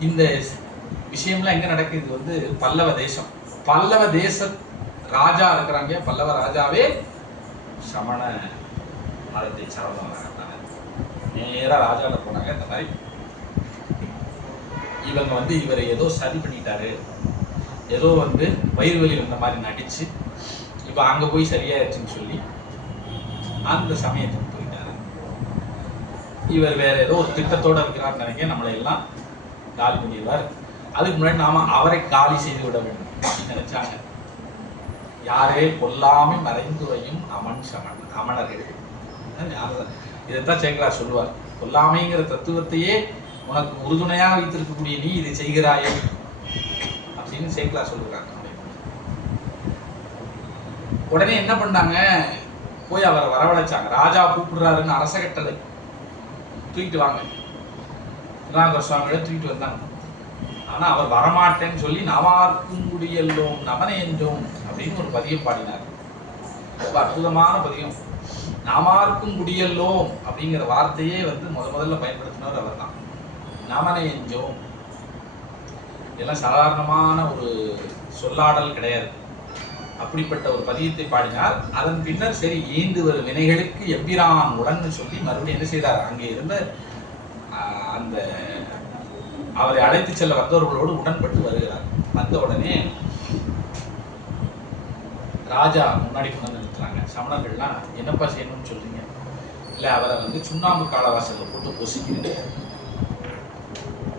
இந்த விஷயம்லாம் எங்க நடக்குது, பல்லவ தேசம். பல்லவ தேச ராஜா இருக்கிறாங்க, பல்லவ ராஜாவே சமண மதத்தை சார்ந்தவங்க. நேரா ராஜாவில் போனாங்க. இந்த மாதிரி இவங்க இவரை ஏதோ சரி பண்ணிட்டாரு, ஏதோ வயிறு வலி வந்த மாதிரி நடிச்சு இப்ப அங்க போய் சரியாயிருச்சுன்னு சொல்லி அந்த சமயத்துக்கு போயிட்டாரு. இவர் வேற ஏதோ ஒரு திட்டத்தோட இருக்கிறார் நினைக்க, நம்மளை எல்லாம் காலி பண்ணிடுவார். அதுக்கு முன்னாடி நாம அவரை காலி செய்து விட வேண்டும் நினைச்சாங்க. யாரே கொல்லாமை மறைந்துரையும் அமன் சமன் அமணர்கள். இதைத்தான் சேக்கலார் சொல்லுவார். கொல்லாமைங்கிற தத்துவத்தையே உனக்கு உறுதுணையாக வைத்திருக்கக்கூடிய நீ இதை செய்கிறாயே அப்படின்னு சேக்கலார் சொல்லுறாங்க. உடனே என்ன பண்ணாங்க, போய் அவரை வரவழைச்சாங்க. ராஜா கூப்பிடுறாருன்னு அரச கட்டளை, தூக்கிட்டு வாங்க. திருநாங்கர் சுவாமிகளை தூக்கிட்டு வந்தாங்க. ஆனா அவர் வரமாட்டேன்னு சொல்லி நவார்க்கும் குடியல்லோம் நமனை என்றோம் அப்படின்னு ஒரு பதியம் பாடினார். ரொம்ப அற்புதமான பதியம். நாமார்க்கும் குடியல்லோம் அப்படிங்கிற வார்த்தையே முதல்ல பயன்படுத்தினவர் அவர் தான். நமனை என்றோம் இதெல்லாம் சாதாரணமான ஒரு சொல்லாடல் கிடையாது. அப்படிப்பட்ட ஒரு பதியத்தை பாடினார். அதன் பின்னர் சரி ஈண்டு வரும் வினைகளுக்கு எம்பிரான் உடன்னு சொல்லி மறுபடியும் என்ன செய்தார், அங்கே இருந்த அந்த அவரை அழைத்து செல்ல வந்தவர்களோடு உடன்பட்டு வருகிறார். வந்த உடனே ராஜா முன்னாடி கொண்டு நிறுத்துறாங்க. சமணர்கள்லாம் என்னப்பா செய்யணும்னு சொல்றீங்க, இல்லை அவரை சுண்ணாம்பு காலவாசல்ல போட்டு பொசிக்கிறீங்க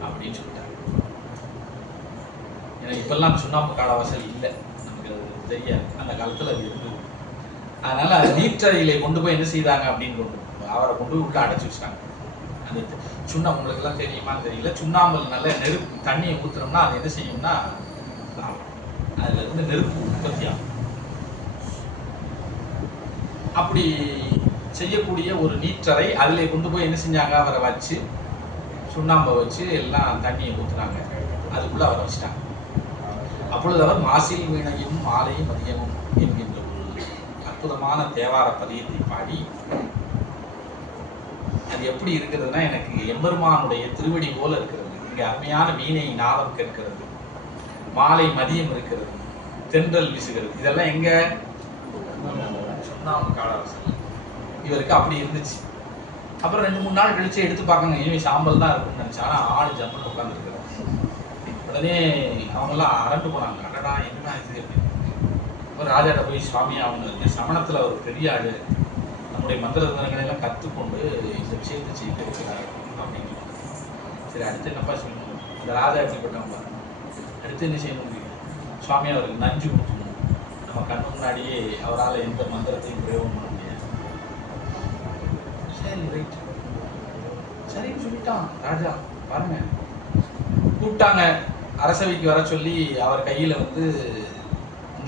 அப்படின்னு சொல்லிட்டாங்க. ஏன்னா இப்பெல்லாம் சுண்ணாம்பு காலவாசல் இல்லை, நமக்கு தெரியாது. அந்த காலத்துல அது இருந்தது. அதனால நீற்றறையிலே கொண்டு போய் என்ன செய்தாங்க அப்படின்னு அவரை கொண்டு போய் உள்ள அடைச்சி வச்சிட்டாங்க. அந்த சுண்ணாம்பு உங்களுக்கு எல்லாம் தெரியுமான்னு தெரியல, சுண்ணாம்புல நல்ல நெருப்பு தண்ணியை ஊத்துனோம்னா அது என்ன செய்யும்னா அதுல நெருப்பு உற்பத்தி ஆகும். அப்படி செய்யக்கூடிய ஒரு நீற்றறை, அதில் கொண்டு போய் என்ன செஞ்சாங்க, அவரை வச்சு சுண்ணாம்பை வச்சு எல்லாம் தண்ணியை ஊற்றுனாங்க. அதுக்குள்ள அவரை வச்சுட்டாங்க. அப்பொழுது அவர் மாசில் வீணையும் மாலையும் மதியமும் என்கின்ற ஒரு அற்புதமான தேவார பதியத்தை பாடி, அது எப்படி இருக்கிறதுனா எனக்கு எம்பெருமானுடைய திருவடி போல இருக்கிறது. இங்கே அருமையான வீணை நாதம் கேட்கிறது, மாலை மதியம் இருக்கிறது, தென்றல் வீசுகிறது. இதெல்லாம் எங்க சுண்ணாம்பு காலவாசல். இவருக்கு அப்படி இருந்துச்சு. அப்புறம் 2-3 நாள் கழிச்சு எடுத்து பார்க்கணும், இனிமே சாம்பல் தான் இருக்குன்னு நினைச்சா ஆள் ஜம்முன்னு உட்காந்துருக்குறாங்க. உடனே அவங்கெல்லாம் அரண்டு போனாங்க. அடடா என்ன இது அப்படின்னு. அப்புறம் ராஜாட்ட போய் சுவாமி அவங்க சமணத்தில் அவர் பெரிய ஆள், நம்முடைய மந்திர தந்திரங்களெல்லாம் கற்றுக்கொண்டு இந்த விஷயத்தை செய்து இருக்கிறார் அப்படின்னு. சரி அடுத்து என்னப்பா செய்யணும், இந்த ராஜா எப்படிப்பட்டவங்க, அடுத்து என்ன செய்யணும், சுவாமி அவருக்கு நஞ்சு கொடுக்கணும், நம்ம கண்ணு முன்னாடியே அவரால் எந்த மந்திரத்தையும் பிரயோகம் பண்ண முடியாது. சரி ரைட் சரின்னு சொல்லிட்டான் ராஜா. பாருங்க, கூப்பிட்டாங்க அரசவைக்கு வர சொல்லி அவர் கையில்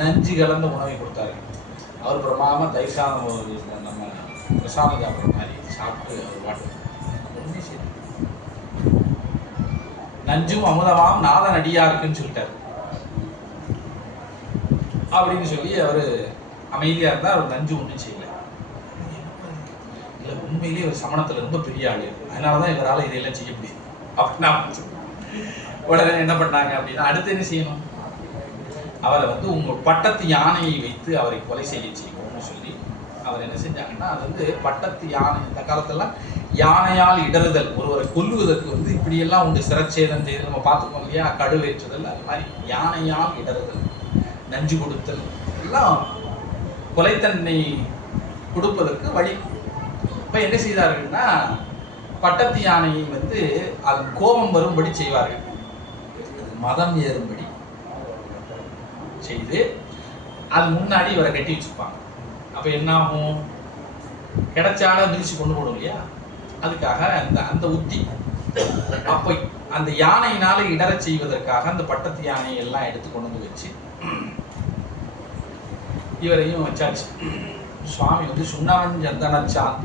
நஞ்சு கலந்த உணவை கொடுத்தாரு. அவர் பிரமாதமா தயிர் சாதம் நம்ம பிரசாதம் சாப்பிட்ற மாதிரி சாப்பிட்டு அவர் பாட்டு ஒன்றுமே சரி நஞ்சும் அமுதமாம் நாதன் அடியா இருக்குன்னு சொல்லிட்டாரு. அப்படின்னு சொல்லி அவர் அமைதியா இருந்தா அவர் நஞ்சு ஒன்றும் செய்யல. இல்லை உண்மையிலேயே ஒரு சமணத்துல ரொம்ப பெரிய ஆளு, அதனாலதான் இவரால் இதையெல்லாம் செய்ய முடியும் அப்படின்னு. உடனே என்ன பண்ணாங்க அப்படின்னா, அடுத்து என்ன செய்யணும், அவரை உங்க பட்டத்து யானையை வைத்து அவரை கொலை செய்ய செய்யணும்னு சொல்லி அவர் என்ன செஞ்சாங்கன்னா, அது பட்டத்து யானை. இந்த காலத்துல யானையால் இடறுதல், ஒருவரை கொல்லுவதற்கு இப்படியெல்லாம் உண்டு, சிரச்சேதம் செய்து நம்ம பார்த்துக்கோம் இல்லையா, கடுவேற்றுதல், அது மாதிரி யானையால் இடறுதல், நஞ்சு கொடுத்தல், எல்லாம் கொலைத்தன்மை கொடுப்பதற்கு வழி. இப்போ என்ன செய்தார்கள்னா, பட்டத்து யானையை வந்து அது கோபம் வரும்படி செய்வார்கள், மதம் ஏறும்படி செய்து அது முன்னாடி இவரை கட்டி வச்சுப்பாங்க. அப்போ என்ன ஆகும், கிடைச்சால மிதிச்சு கொண்டு போடும் இல்லையா, அதுக்காக அந்த உத்தி. அப்போ அந்த யானையினால இடற செய்வதற்காக அந்த பட்டத்து யானையை எல்லாம் எடுத்து கொண்டு வந்து வச்சு இவரையும் வச்சாச்சு. சுவாமி வந்து சுண்ணவன் சந்தனச்சான்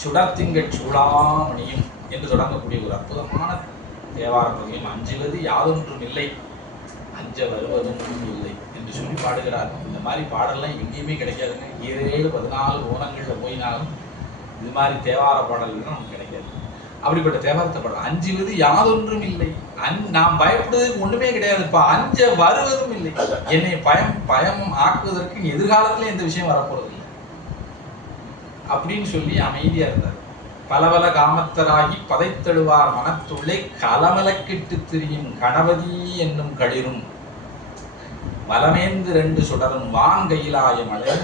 சுடர்த்திங்கட் சூளாமணியும் என்று தொடங்கக்கூடிய ஒரு அற்புதமான தேவார பகுதியும், அஞ்சுவது யாதொன்றும் இல்லை அஞ்ச வருவதும் இல்லை என்று சொல்லி பாடுகிறார். இந்த மாதிரி பாடல்லாம் எங்கேயுமே கிடைக்காதுங்க. 7-14 கோணங்களில் போயினாலும் இது மாதிரி தேவார பாடல்கள் நமக்கு கிடைக்காது. அப்படிப்பட்ட தேவாரத்தை பாடல் அஞ்சுவது யாதொன்றும் இல்லை, நாம் பயப்படுவதற்கு ஒண்ணுமே கிடையாதுப்பா, அஞ்ச வருவதும் இல்லை, என்னை பயம் ஆக்குவதற்கு எதிர்காலத்துல எந்த விஷயம் வரப்போறது இல்லை அப்படின்னு சொல்லி அமைதியா இருந்தார். பலவல காமத்தராகி பதைத்தெழுவார் மனத்துள்ளே கலமலக்கிட்டு திரியும் கணபதி என்னும் களிரும் வலமேந்து 2 சுடரும் வான்கையிலாய மலை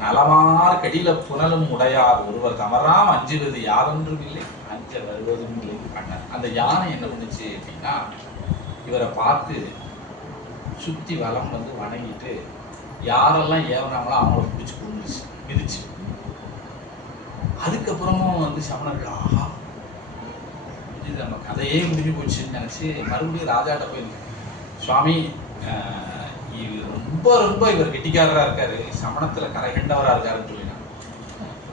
நலமார் கடில புனலும் உடையார் ஒருவர் தமராம் அஞ்சுவது யாதொன்றும் இல்லை அஞ்ச வருவதும் இல்லை பண்ணார். அந்த யானை என்ன பண்ணுச்சு அப்படின்னா, இவரை பார்த்து சுத்தி வலம் வந்து வணங்கிட்டு யாரெல்லாம் ஏவனாங்களோ அவங்கள பிடிச்சி கொண்டுச்சு, மிதிச்சு. அதுக்கப்புறமும் வந்து சமணர்கள் ஆஹா இது நம்ம கதையே முடிஞ்சு போச்சுன்னு நினச்சி மறுபடியும் ராஜாட்ட போயிருக்கேன், சுவாமி ரொம்ப ரொம்ப இவர் கெட்டிக்காரராக இருக்காரு, சமணத்தில் கரை கண்டவராக இருக்காருன்னு சொல்லினா,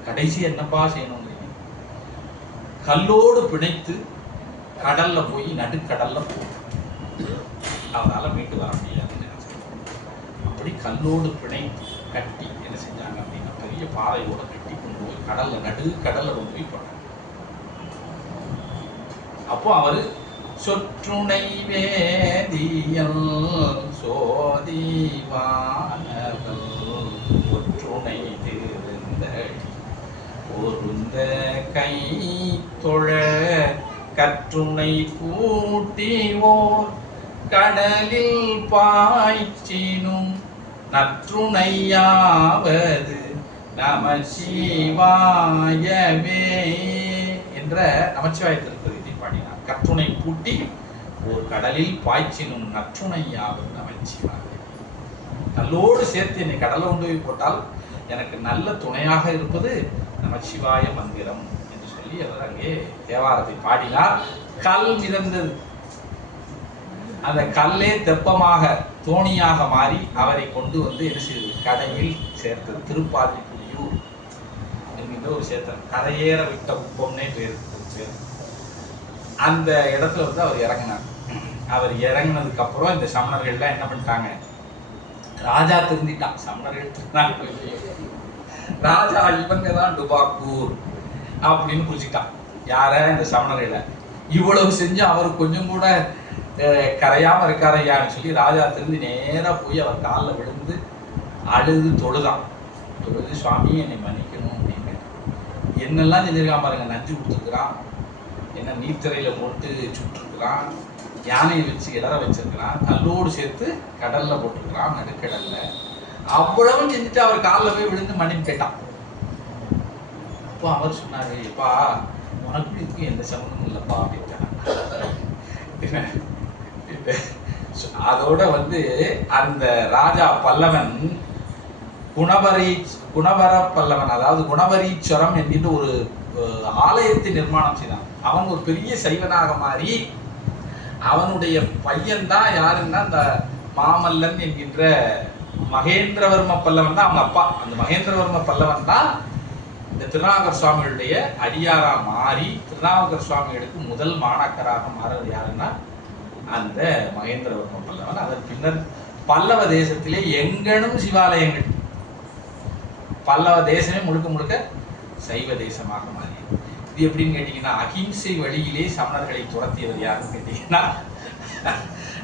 கடைசி என்னப்பா செய்யணும், கல்லோடு பிணைத்து கடல்ல போய் நடுக்கடல்ல போகும், அவரால் மீட்டு வர முடியாதுன்னு நினைச்சாங்க. அப்படி கல்லோடு பிணைத்து கட்டி என்ன செஞ்சாங்க அப்படின்னா, பெரிய பாறையோட கட்டி கொண்டு போய் கடல்ல நடுக்கடல்ல கொண்டு போய் போட்டாங்க. அப்போ அவரு சொற்றுணை வேதியல் சோதிவானவள் ஒற்றுணை திருந்தடி பொருந்த கை தொழ கற்றுணை கூட்டிவோர் கடலில் பாய்ச்சினும் நற்றுணையாவது நம சிவாயவே என்ற நமச்சிவாய திருப்பதியை பாடினார். கற்றுணை பூட்டி ஒரு கடலில் பாய்ச்சினும் நற்றுணையாவது நமச்சிவாய, கல்லோடு சேர்த்து என்னை கடலை கொண்டு போய் போட்டால் எனக்கு நல்ல துணையாக இருப்பது நமச்சிவாய மந்திரம் என்று சொல்லி அவர் அங்கே தேவாரத்தை பாடினார். கல் மிதந்தது, அந்த கல்லே தெப்பமாக தோணியாக மாறி அவரை கொண்டு வந்து என்ன செய்தது, கடையில் சேர்த்தது. திருப்பாதிப்புலியூர் என்கின்ற ஒரு சேத்திரம், கரையேற விட்ட குப்பம்னே பேர். அந்த இடத்துல வந்து அவர் இறங்கினார். அவர் இறங்கினதுக்கு அப்புறம் இந்த சமணர்கள்லாம் என்ன பண்ணிட்டாங்க, ராஜா திருந்திட்டான், சமணர்கள் ராஜா இவங்க தான் டுபாக்கூர் அப்படின்னு புரிஞ்சுக்கிட்டான். யார, இந்த சமணர்களை. இவ்வளவு செஞ்சு அவர் கொஞ்சம் கூட கரையாம இருக்காரையான்னு சொல்லி ராஜா திரும்பி நேரா போய் அவர் காலில் விழுந்து அழுது தொழுதான். தொழுது, சுவாமி என்னை மன்னிக்கணும் அப்படின்னு. என்னெல்லாம் செஞ்சிருக்கான் பாருங்க, நஞ்சு கொடுத்துருக்குறான், என்ன நீர்த்திரையில போட்டு சுட்டுருக்குறான், யானையை வச்சு இடற வச்சிருக்கிறான், கல்லோடு சேர்த்து கடல்ல போட்டுருக்கிறான், நடுக்கடல்ல. அவ்வளவும் செஞ்சுட்டு அவர் காலில் போய் விழுந்து மன்னிப்பு கேட்டான். அப்போ அவர் சொன்னாரு, எப்பா உனக்கு இதுக்கு எந்த சம்பந்தமும் இல்லப்பா அப்படின்ட்டான். அதோட வந்து அந்த ராஜா பல்லவன் குணவர பல்லவன், அதாவது குணவரீஸ்வரம் என்கின்ற ஒரு ஆலயத்தை நிர்மாணம் செய்தான். அவன் ஒரு பெரிய சைவனாக மாறி அவனுடைய பையன் தான் யாருன்னா அந்த மாமல்லன் என்கின்ற மகேந்திரவர்ம பல்லவன் தான் அவங்க அப்பா. அந்த மகேந்திரவர்ம பல்லவன் தான் இந்த திருநாவுக்கர் சுவாமிகளுடைய அடியாரா மாறி திருநாவுக்கர் சுவாமிகளுக்கு முதல் மாணாக்கராக மாறுறது யாருன்னா அந்த மகேந்திரவர்ம பல்லவன். அதன் பின்னர் பல்லவ தேசத்திலே எங்கனும் சிவாலயங்கள், பல்லவ தேசமே முழுக்க முழுக்க சைவ தேசமாக மாறியது. இது எப்படின்னு கேட்டீங்கன்னா, அகிம்சை வழியிலே சமணர்களை துரத்தியவர் யாருன்னு கேட்டீங்கன்னா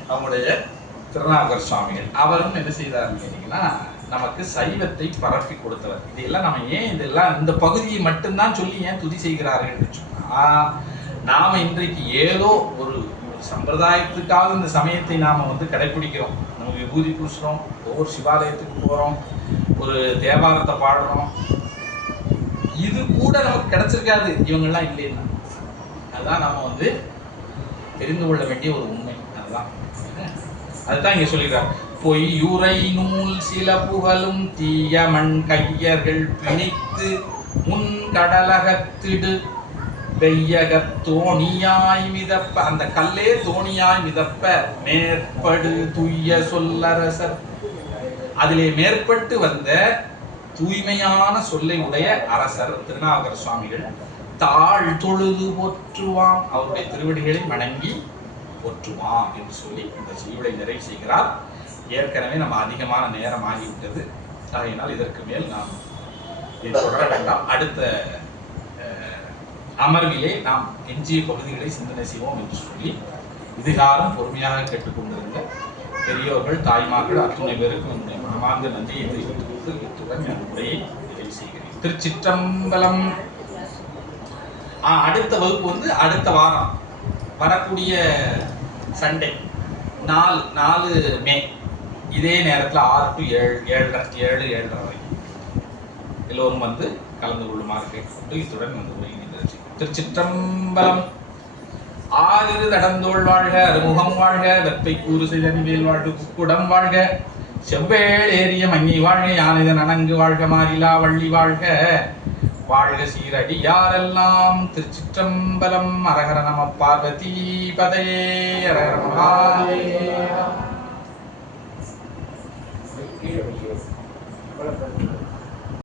நம்முடைய திருநாவுக்கர் சுவாமிகள். அவரும் என்ன செய்தார்னு கேட்டீங்கன்னா, நமக்கு சைவத்தை பரப்பி கொடுத்தவர். இதையெல்லாம் நம்ம ஏன் இதெல்லாம் இந்த பகுதியை மட்டும்தான் சொல்லி ஏன் துதி செய்கிறார்கள் சொன்னா, நாம இன்றைக்கு ஏதோ ஒரு சம்பிரதாயத்துக்காக இந்த சமயத்தை நாம வந்து கடைபிடிக்கிறோம். நம்ம விபூதி பூசுறோம், ஒவ்வொரு சிவாலயத்துக்கு போறோம், ஒரு தேவாரத்தை பாடுறோம், இது கூட நமக்கு கிடைச்சிருக்காது இவங்கெல்லாம் இல்லைன்னா. அதுதான் நம்ம வந்து தெரிந்து கொள்ள வேண்டிய ஒரு உண்மை. அதுதான் இங்க சொல்லிடுறார். பொய்யுரை நூல் சில புகழும் தீய மண் கையர்கள் பிணித்து முன் கடலகத்திடு பெய்யக தோணியாய் மிதப்ப, அந்த கல்லே தோணியாய் மிதப்ப மேற்படு துய்ய சொல்லரசர், அதிலே மேற்பட்டு வந்த தூய்மையான சொல்லை உடைய அரசர் திருநாவுக்கர சுவாமிகள் தாழ் தொழுது போற்றுவான், அவருடைய திருவடிகளை வணங்கி போற்றுவான் என்று சொல்லி இந்த செய்யுளை நிறைவு செய்கிறார். ஏற்கனவே நம்ம அதிகமான நேரம் ஆகிவிட்டது. ஆகையினால் இதற்கு மேல் நாம் இதை தொடர வேண்டாம். அடுத்த அமர்விலே நாம் எஞ்சிய பகுதிகளை சிந்தனை செய்வோம் என்று சொல்லி இதுகாலம் பொறுமையாக கேட்டுக்கொண்டிருந்த பெரியோர்கள், தாய்மார்கள் அத்துணை பேருக்கும் என்னுடைய மனமார்ந்த நன்றியை தெரிவித்துக் கொண்டு இத்துடன் என் உரையை நிறைவு செய்கிறேன். திருச்சிற்றம்பலம். அடுத்த வகுப்பு வந்து அடுத்த வாரம் வரக்கூடிய சண்டே 4 மே இதே நேரத்தில் 6 to 7:30 வரை எல்லோரும் வந்து கலந்து கொள்ளுமாறு கேட்டுக்கொண்டு இத்துடன் வந்து உரையை நிறைவு. திருச்சிற்றம்பலம். ஆறிரு தடந்தோள் வாழ்க, அறுமுகம் வாழ்க, வெப்பை கூறு செய்தனிவேல் வாழ்க, குக்குடம் வாழ்க, செவ்வேள் ஏறிய மங்கை வாழ்க, யானைதன் அணங்கு வாழ்க, மாறிலா வள்ளி வாழ்க, வாழ்க சீரடி யாரெல்லாம். திருச்சிற்றம்பலம். அரகர நம பார்வதி பதையே. அரகர மகாதேவா.